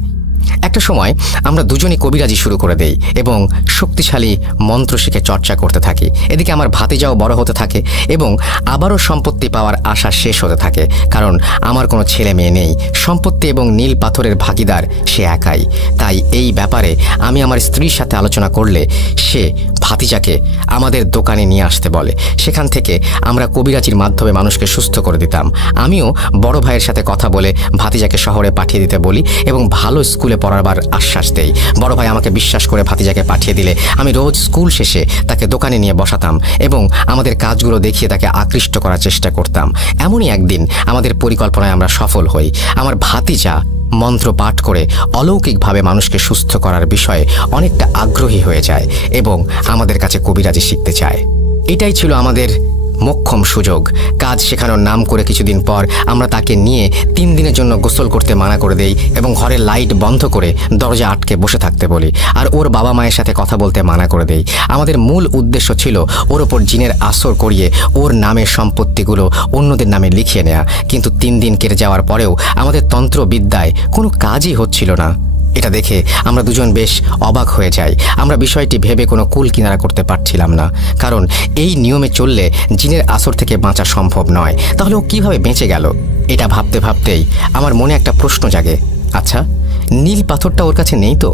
একটা সময় আমরা দুজনই কবিরাজি শুরু করে দেই এবং শক্তিশালী মন্ত্র শিখে চর্চা করতে থাকি। এদিকে আমার ভাতিজাও বড় হতে থাকে এবং আবারও সম্পত্তি পাওয়ার আশা শেষ হতে থাকে, কারণ আমার কোনো ছেলে মেয়ে নেই। সম্পত্তি এবং নীল পাথরের ভাগিদার সে একাই। তাই এই ব্যাপারে আমি আমার স্ত্রীর সাথে আলোচনা করলে সে ভাতিজাকে আমাদের দোকানে নিয়ে আসতে বলে। সেখান থেকে আমরা কবিরাজির মাধ্যমে মানুষকে সুস্থ করে দিতাম। আমিও বড় ভাইয়ের সাথে কথা বলে ভাতিজাকে শহরে পাঠিয়ে দিতে বলি এবং ভালো স্কুলে পড়াবার আশ্বাস দেই। বড় ভাই আমাকে বিশ্বাস করে ভাতিজাকে পাঠিয়ে দিলে আমি রোজ স্কুল শেষে তাকে দোকানে নিয়ে বসাতাম এবং আমাদের কাজগুলো দেখিয়ে তাকে আকৃষ্ট করার চেষ্টা করতাম। এমনই একদিন আমাদের পরিকল্পনায় আমরা সফল হই। আমার ভাতিজা মন্ত্র পাঠ করে অলৌকিকভাবে মানুষকে সুস্থ করার বিষয়ে অনেকটা আগ্রহী হয়ে যায় এবং আমাদের কাছে কবিরাজি শিখতে চায়। এটাই ছিল আমাদের মোক্ষম সুযোগ। কাজ শেখানোর নাম করে কিছুদিন পর আমরা তাকে নিয়ে 3 দিনের জন্য গোসল করতে মানা করে দেই এবং ঘরের লাইট বন্ধ করে দরজা আটকে বসে থাকতে বলি, আর ওর বাবা মায়ের সাথে কথা বলতে মানা করে দেই। আমাদের মূল উদ্দেশ্য ছিল ওর ওপর জিনের আসর করিয়ে ওর নামের সম্পত্তিগুলো অন্যদের নামে লিখিয়ে নেওয়া। কিন্তু 3 দিন কেটে যাওয়ার পরেও আমাদের তন্ত্রবিদ্যায় কোনো কাজই হচ্ছিল না। এটা দেখে আমরা দুজন বেশ অবাক হয়ে যাই। আমরা বিষয়টি ভেবে কোনো কুল কিনারা করতে পারছিলাম না, কারণ এই নিয়মে চললে জিনের আসর থেকে বাঁচা সম্ভব নয়। তাহলে ও কিভাবে বেঁচে গেল? এটা ভাবতে ভাবতেই আমার মনে একটা প্রশ্ন জাগে, আচ্ছা নীল পাথরটা ওর কাছে নেই তো?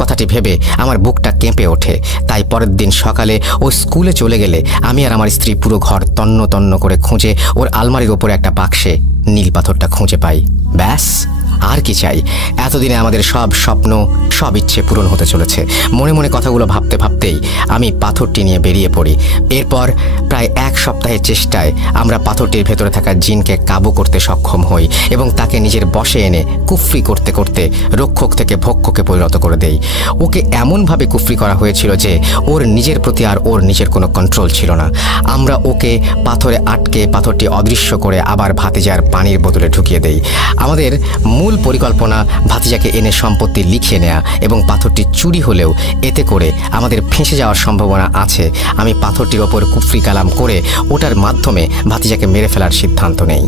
কথাটি ভেবে আমার বুকটা কেঁপে ওঠে। তাই পরের দিন সকালে ও স্কুলে চলে গেলে আমি আর আমার স্ত্রী পুরো ঘর তন্ন তন্ন করে খুঁজে ওর আলমারির ওপরে একটা বাক্সে নীল পাথরটা খুঁজে পাই। ব্যাস, আর কি চাই? এতদিনে আমাদের সব স্বপ্ন, সব ইচ্ছে পূরণ হতে চলেছে। মনে মনে কথাগুলো ভাবতে ভাবতেই আমি পাথরটি নিয়ে বেরিয়ে পড়ি। এরপর প্রায় 1 সপ্তাহের চেষ্টায় আমরা পাথরটির ভেতরে থাকা জিনকে কাবু করতে সক্ষম হই এবং তাকে নিজের বশে এনে কুফরি করতে করতে রক্ষক থেকে ভক্ষকে পরিণত করে দেই। ওকে এমনভাবে কুফরি করা হয়েছিল যে ওর নিজের প্রতি আর ওর নিজের কোনো কন্ট্রোল ছিল না। আমরা ওকে পাথরে আটকে পাথরটি অদৃশ্য করে আবার ভাতিজার পানির বোতলে ঢুকিয়ে দেই। আমাদের মূল পরিকল্পনা ভাতিজাকে এনে সম্পত্তি লিখিয়ে নেয়া এবং পাথরটি চুরি হলেও এতে করে আমাদের ফেঁসে যাওয়ার সম্ভাবনা আছে। আমি পাথরটির ওপর কুফরি কালাম করে ওটার মাধ্যমে ভাতিজাকে মেরে ফেলার সিদ্ধান্ত নেই।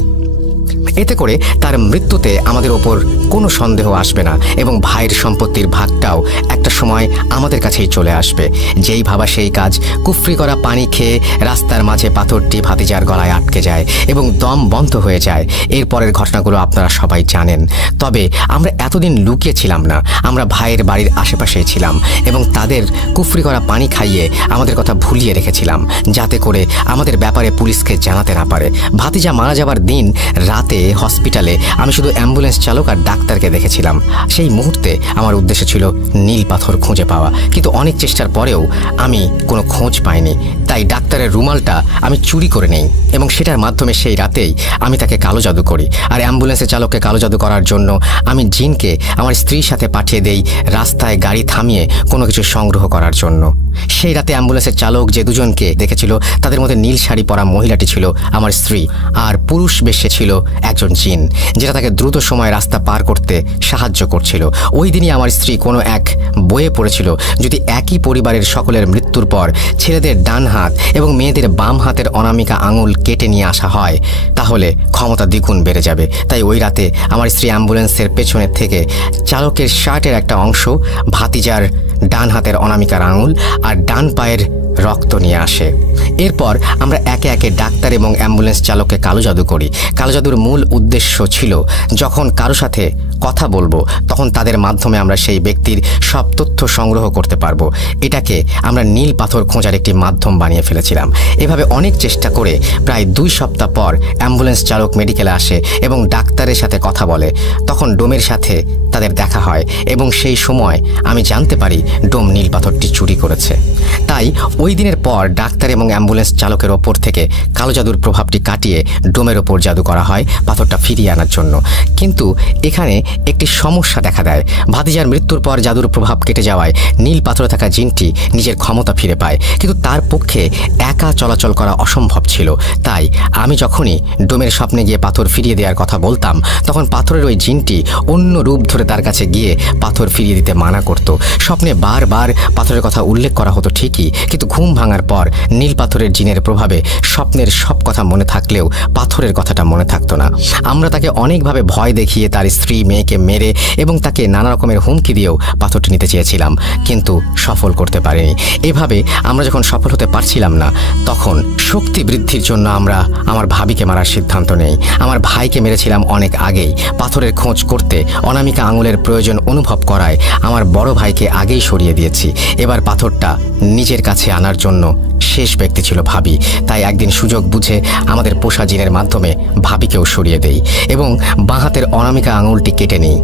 এতে করে তার মৃত্যুতে আমাদের ওপর কোনো সন্দেহ আসবে না এবং ভাইয়ের সম্পত্তির ভাগটাও একটা সময় আমাদের কাছেই চলে আসবে। যেই ভাবা সেই কাজ। কুফরি করা পানি খেয়ে রাস্তার মাঝে পাথরটি ভাতিজার গলায় আটকে যায় এবং দম বন্ধ হয়ে যায়। এরপরের ঘটনাগুলো আপনারা সবাই জানেন। তবে আমরা এতদিন লুকিয়েছিলাম না, আমরা ভাইয়ের বাড়ির আশেপাশেই ছিলাম এবং তাদের কুফরি করা পানি খাইয়ে আমাদের কথা ভুলিয়ে রেখেছিলাম, যাতে করে আমাদের ব্যাপারে পুলিশকে জানাতে না পারে। ভাতিজা মারা যাবার দিন রাতে হসপিটালে আমি শুধু অ্যাম্বুলেন্স চালক আর ডাক্তারকে দেখেছিলাম। সেই মুহূর্তে আমার উদ্দেশ্য ছিল নীল পাথর খুঁজে পাওয়া, কিন্তু অনেক চেষ্টার পরেও আমি কোনো খোঁজ পাইনি। তাই ডাক্তারের রুমালটা আমি চুরি করে নেই এবং সেটার মাধ্যমে সেই রাতেই আমি তাকে কালো জাদু করি। আর অ্যাম্বুলেন্সের চালককে কালো জাদু করার জন্য আমি জিনকে আমার স্ত্রীর সাথে পাঠিয়ে দেই রাস্তায় গাড়ি থামিয়ে কোনো কিছু সংগ্রহ করার জন্য। সেই রাতে অ্যাম্বুলেন্সের চালক যে দুজনকে দেখেছিল তাদের মধ্যে নীল শাড়ি পরা মহিলাটি ছিল আমার স্ত্রী, আর পুরুষ বেশে ছিল একজন জিন, যেটা তাকে দ্রুত সময় রাস্তা পার করতে সাহায্য করছিল। ওই দিনই আমার স্ত্রী কোনো এক বইয়ে পড়েছিল যদি একই পরিবারের সকলের মৃত্যুর পর ছেলেদের ডান হাত এবং মেয়েদের বাম হাতের অনামিকা আঙুল কেটে নিয়ে আসা হয় তাহলে ক্ষমতা দ্বিগুণ বেড়ে যাবে। তাই ওই রাতে আমার স্ত্রী অ্যাম্বুলেন্সের পেছনের থেকে চালকের শার্টের একটা অংশ, ভাতিজার ডান হাতের অনামিকার আঙুল আর ডান পায়ের রক্ত নিয়ে আসে। এরপর আমরা একে একে ডাক্তার এবং অ্যাম্বুলেন্স চালককে কালো জাদু করি। কালো জাদুর মূল উদ্দেশ্য ছিল যখন কারো সাথে কথা বলবো তখন তাদের মাধ্যমে আমরা সেই ব্যক্তির সব তথ্য সংগ্রহ করতে পারবো। এটাকে আমরা নীল পাথর খোঁজার একটি মাধ্যম বানিয়ে ফেলেছিলাম। এভাবে অনেক চেষ্টা করে প্রায় 2 সপ্তাহ পর অ্যাম্বুলেন্স চালক মেডিকেলে আসে এবং ডাক্তারের সাথে কথা বলে। তখন ডোমের সাথে তাদের দেখা হয় এবং সেই সময় আমি জানতে পারি ডোম নীল পাথরটি চুরি করেছে। তাই ওই দিনের পর ডাক্তার এবং অ্যাম্বুলেন্স চালকের ওপর থেকে কালো জাদুর প্রভাবটি কাটিয়ে ডোমের ওপর জাদু করা হয় পাথরটা ফিরিয়ে আনার জন্য। কিন্তু এখানে একটি সমস্যা দেখা দেয়। ভাতিজার মৃত্যুর পর জাদুর প্রভাব কেটে যাওয়ায় নীল পাথরে থাকা জিনটি নিজের ক্ষমতা ফিরে পায়, কিন্তু তার পক্ষে একা চলাচল করা অসম্ভব ছিল। তাই আমি যখনই ডোমের স্বপ্নে গিয়ে পাথর ফিরিয়ে দেওয়ার কথা বলতাম তখন পাথরের ওই জিনটি অন্য রূপ ধরে তার কাছে গিয়ে পাথর ফিরিয়ে দিতে মানা করত। স্বপ্নে বারবার পাথরের কথা উল্লেখ করা হতো ঠিকই, কিন্তু ঘুম ভাঙার পর নীল পাথরের জিনের প্রভাবে স্বপ্নের সব কথা মনে থাকলেও পাথরের কথাটা মনে থাকতো না। আমরা তাকে অনেকভাবে ভয় দেখিয়ে তার স্ত্রী মেয়েকে মেরে এবং তাকে নানা রকমের হুমকি দিয়েও পাথরটি নিতে চেয়েছিলাম, কিন্তু সফল করতে পারিনি। এভাবে আমরা যখন সফল হতে পারছিলাম না তখন শক্তি বৃদ্ধির জন্য আমরা আমার ভাবিকে মারার সিদ্ধান্ত নেই। আমার ভাইকে মেরেছিলাম অনেক আগেই। পাথরের খোঁজ করতে অনামিকা আঙুলের প্রয়োজন অনুভব করায় আমার বড় ভাইকে আগেই সরিয়ে দিয়েছি। এবার পাথরটা নিজের কাছে আনার জন্য শেষ ব্যক্তি ছিল ভাবি। তাই একদিন সুযোগ বুঝে আমাদের পোষা জিনের মাধ্যমে ভাবিকেও সরিয়ে দেই এবং বাঁ হাতের অনামিকা আঙুলটি কেটে নিই।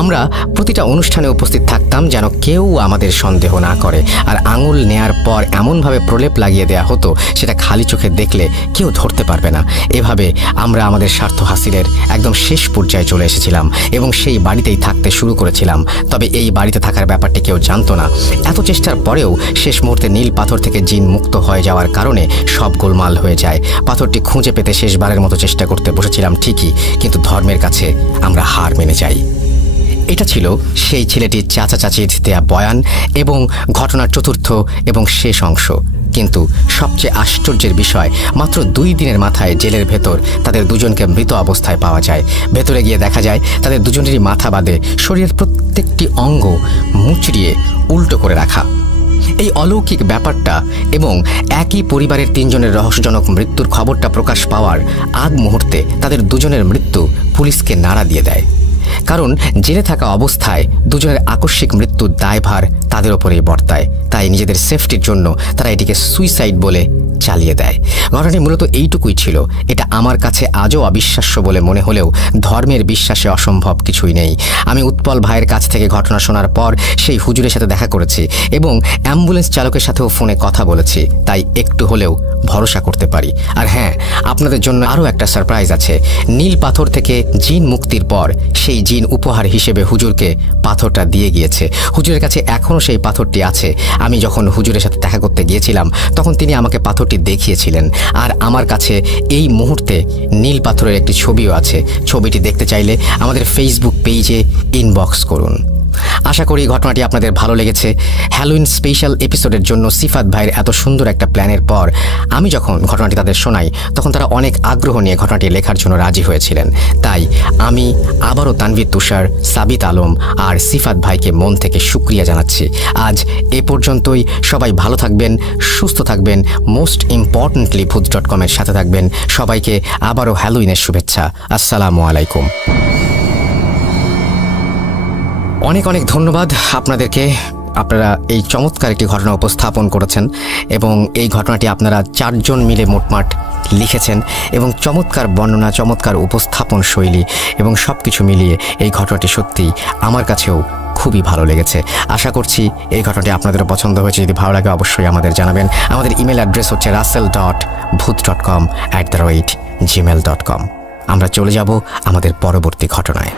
আমরা প্রতিটা অনুষ্ঠানে উপস্থিত থাকতাম যেন কেউ আমাদের সন্দেহ না করে, আর আঙুল নেয়ার পর এমনভাবে প্রলেপ লাগিয়ে দেয়া হতো সেটা খালি চোখে দেখলে কেউ ধরতে পারবে না। এভাবে আমরা আমাদের স্বার্থ হাসিলের একদম শেষ পর্যায়ে চলে এসেছিলাম এবং সেই বাড়িতেই থাকতে শুরু করেছিলাম। তবে এই বাড়িতে থাকার ব্যাপারটি কেউ জানতো না। এত চেষ্টার পরেও শেষ মুহূর্তে নীল পাথর থেকে জিন মুক্ত হয়ে যাওয়ার কারণে সব গোলমাল হয়ে যায়। পাথরটি খুঁজে পেতে শেষবারের মতো চেষ্টা করতে বসেছিলাম ঠিকই, কিন্তু ধর্মের কাছে আমরা হার মেনে যাই। এটা ছিল সেই ছেলেটির চাচা চাচির দেয়া বয়ান এবং ঘটনার চতুর্থ এবং শেষ অংশ। কিন্তু সবচেয়ে আশ্চর্যের বিষয়, মাত্র 2 দিনের মাথায় জেলের ভেতর তাদের দুজনকে মৃত অবস্থায় পাওয়া যায়। ভেতরে গিয়ে দেখা যায় তাদের দুজনেরই মাথা বাদে শরীরের প্রত্যেকটি অঙ্গ মুচড়িয়ে উল্টো করে রাখা। এই অলৌকিক ব্যাপারটা এবং একই পরিবারের 3 জনের রহস্যজনক মৃত্যুর খবরটা প্রকাশ পাওয়ার আগ মুহূর্তে তাদের দুজনের মৃত্যু পুলিশকে নাড়া দিয়ে দেয়। কারণ জেলে থাকা অবস্থায় দুজনের আকস্মিক মৃত্যুর দায়ভার তাদের ওপরেই বর্তায়। তাই নিজেদের সেফটির জন্য তারা এটিকে সুইসাইড বলে চালিয়ে দেয়। ঘটনাটি মূলত এইটুকুই ছিল। এটা আমার কাছে আজও অবিশ্বাস্য বলে মনে হলেও ধর্মের বিশ্বাসে অসম্ভব কিছুই নেই। আমি উৎপল ভাইয়ের কাছ থেকে ঘটনা শোনার পর সেই হুজুরের সাথে দেখা করেছি এবং অ্যাম্বুলেন্স চালকের সাথেও ফোনে কথা বলেছি, তাই একটু হলেও ভরসা করতে পারি। আর হ্যাঁ, আপনাদের জন্য আরও একটা সারপ্রাইজ আছে। নীল পাথর থেকে জিন মুক্তির পর সেই জিন উপহার হিসেবে হুজুরকে পাথরটা দিয়ে গিয়েছে। হুজুরের কাছে এখনও সেই পাথরটি আছে। আমি যখন হুজুরের সাথে দেখা করতে গিয়েছিলাম তখন তিনি আমাকে পাথরটি দেখিয়েছিলেন, আর আমার কাছে এই মুহূর্তে নীল পাথরের একটি ছবিও আছে। ছবিটি দেখতে চাইলে আমাদের ফেসবুক পেজে ইনবক্স করুন। আশা করি ঘটনাটি আপনাদের ভালো লেগেছে। হ্যালোইন স্পেশাল এপিসোডের জন্য সিফাত ভাইয়ের এত সুন্দর একটা প্ল্যানের পর আমি যখন ঘটনাটি তাদের শোনাই তখন তারা অনেক আগ্রহ নিয়ে ঘটনাটি লেখার জন্য রাজি হয়েছিলেন। তাই আমি আবারও তানভীর তুষার, সাবিত আলম আর সিফাত ভাইকে মন থেকে শুকরিয়া জানাচ্ছি। আজ এ পর্যন্তই। সবাই ভালো থাকবেন, সুস্থ থাকবেন, মোস্ট ইম্পর্টেন্টলি ভূত.com-এর সাথে থাকবেন। সবাইকে আবারও হ্যালোইনের শুভেচ্ছা। আসসালামু আলাইকুম। অনেক অনেক ধন্যবাদ আপনাদেরকে। আপনারা এই চমৎকার একটি ঘটনা উপস্থাপন করেছেন এবং এই ঘটনাটি আপনারা 4 জন মিলে মোটমাট লিখেছেন এবং চমৎকার বর্ণনা, চমৎকার উপস্থাপন শৈলী এবং সব কিছু মিলিয়ে এই ঘটনাটি সত্যি আমার কাছেও খুবই ভালো লেগেছে। আশা করছি এই ঘটনাটি আপনাদেরও পছন্দ হয়েছে। যদি ভালো লাগে অবশ্যই আমাদের জানাবেন। আমাদের ইমেল অ্যাড্রেস হচ্ছে russell.bhoot.com@gmail.com। আমরা চলে যাব আমাদের পরবর্তী ঘটনায়।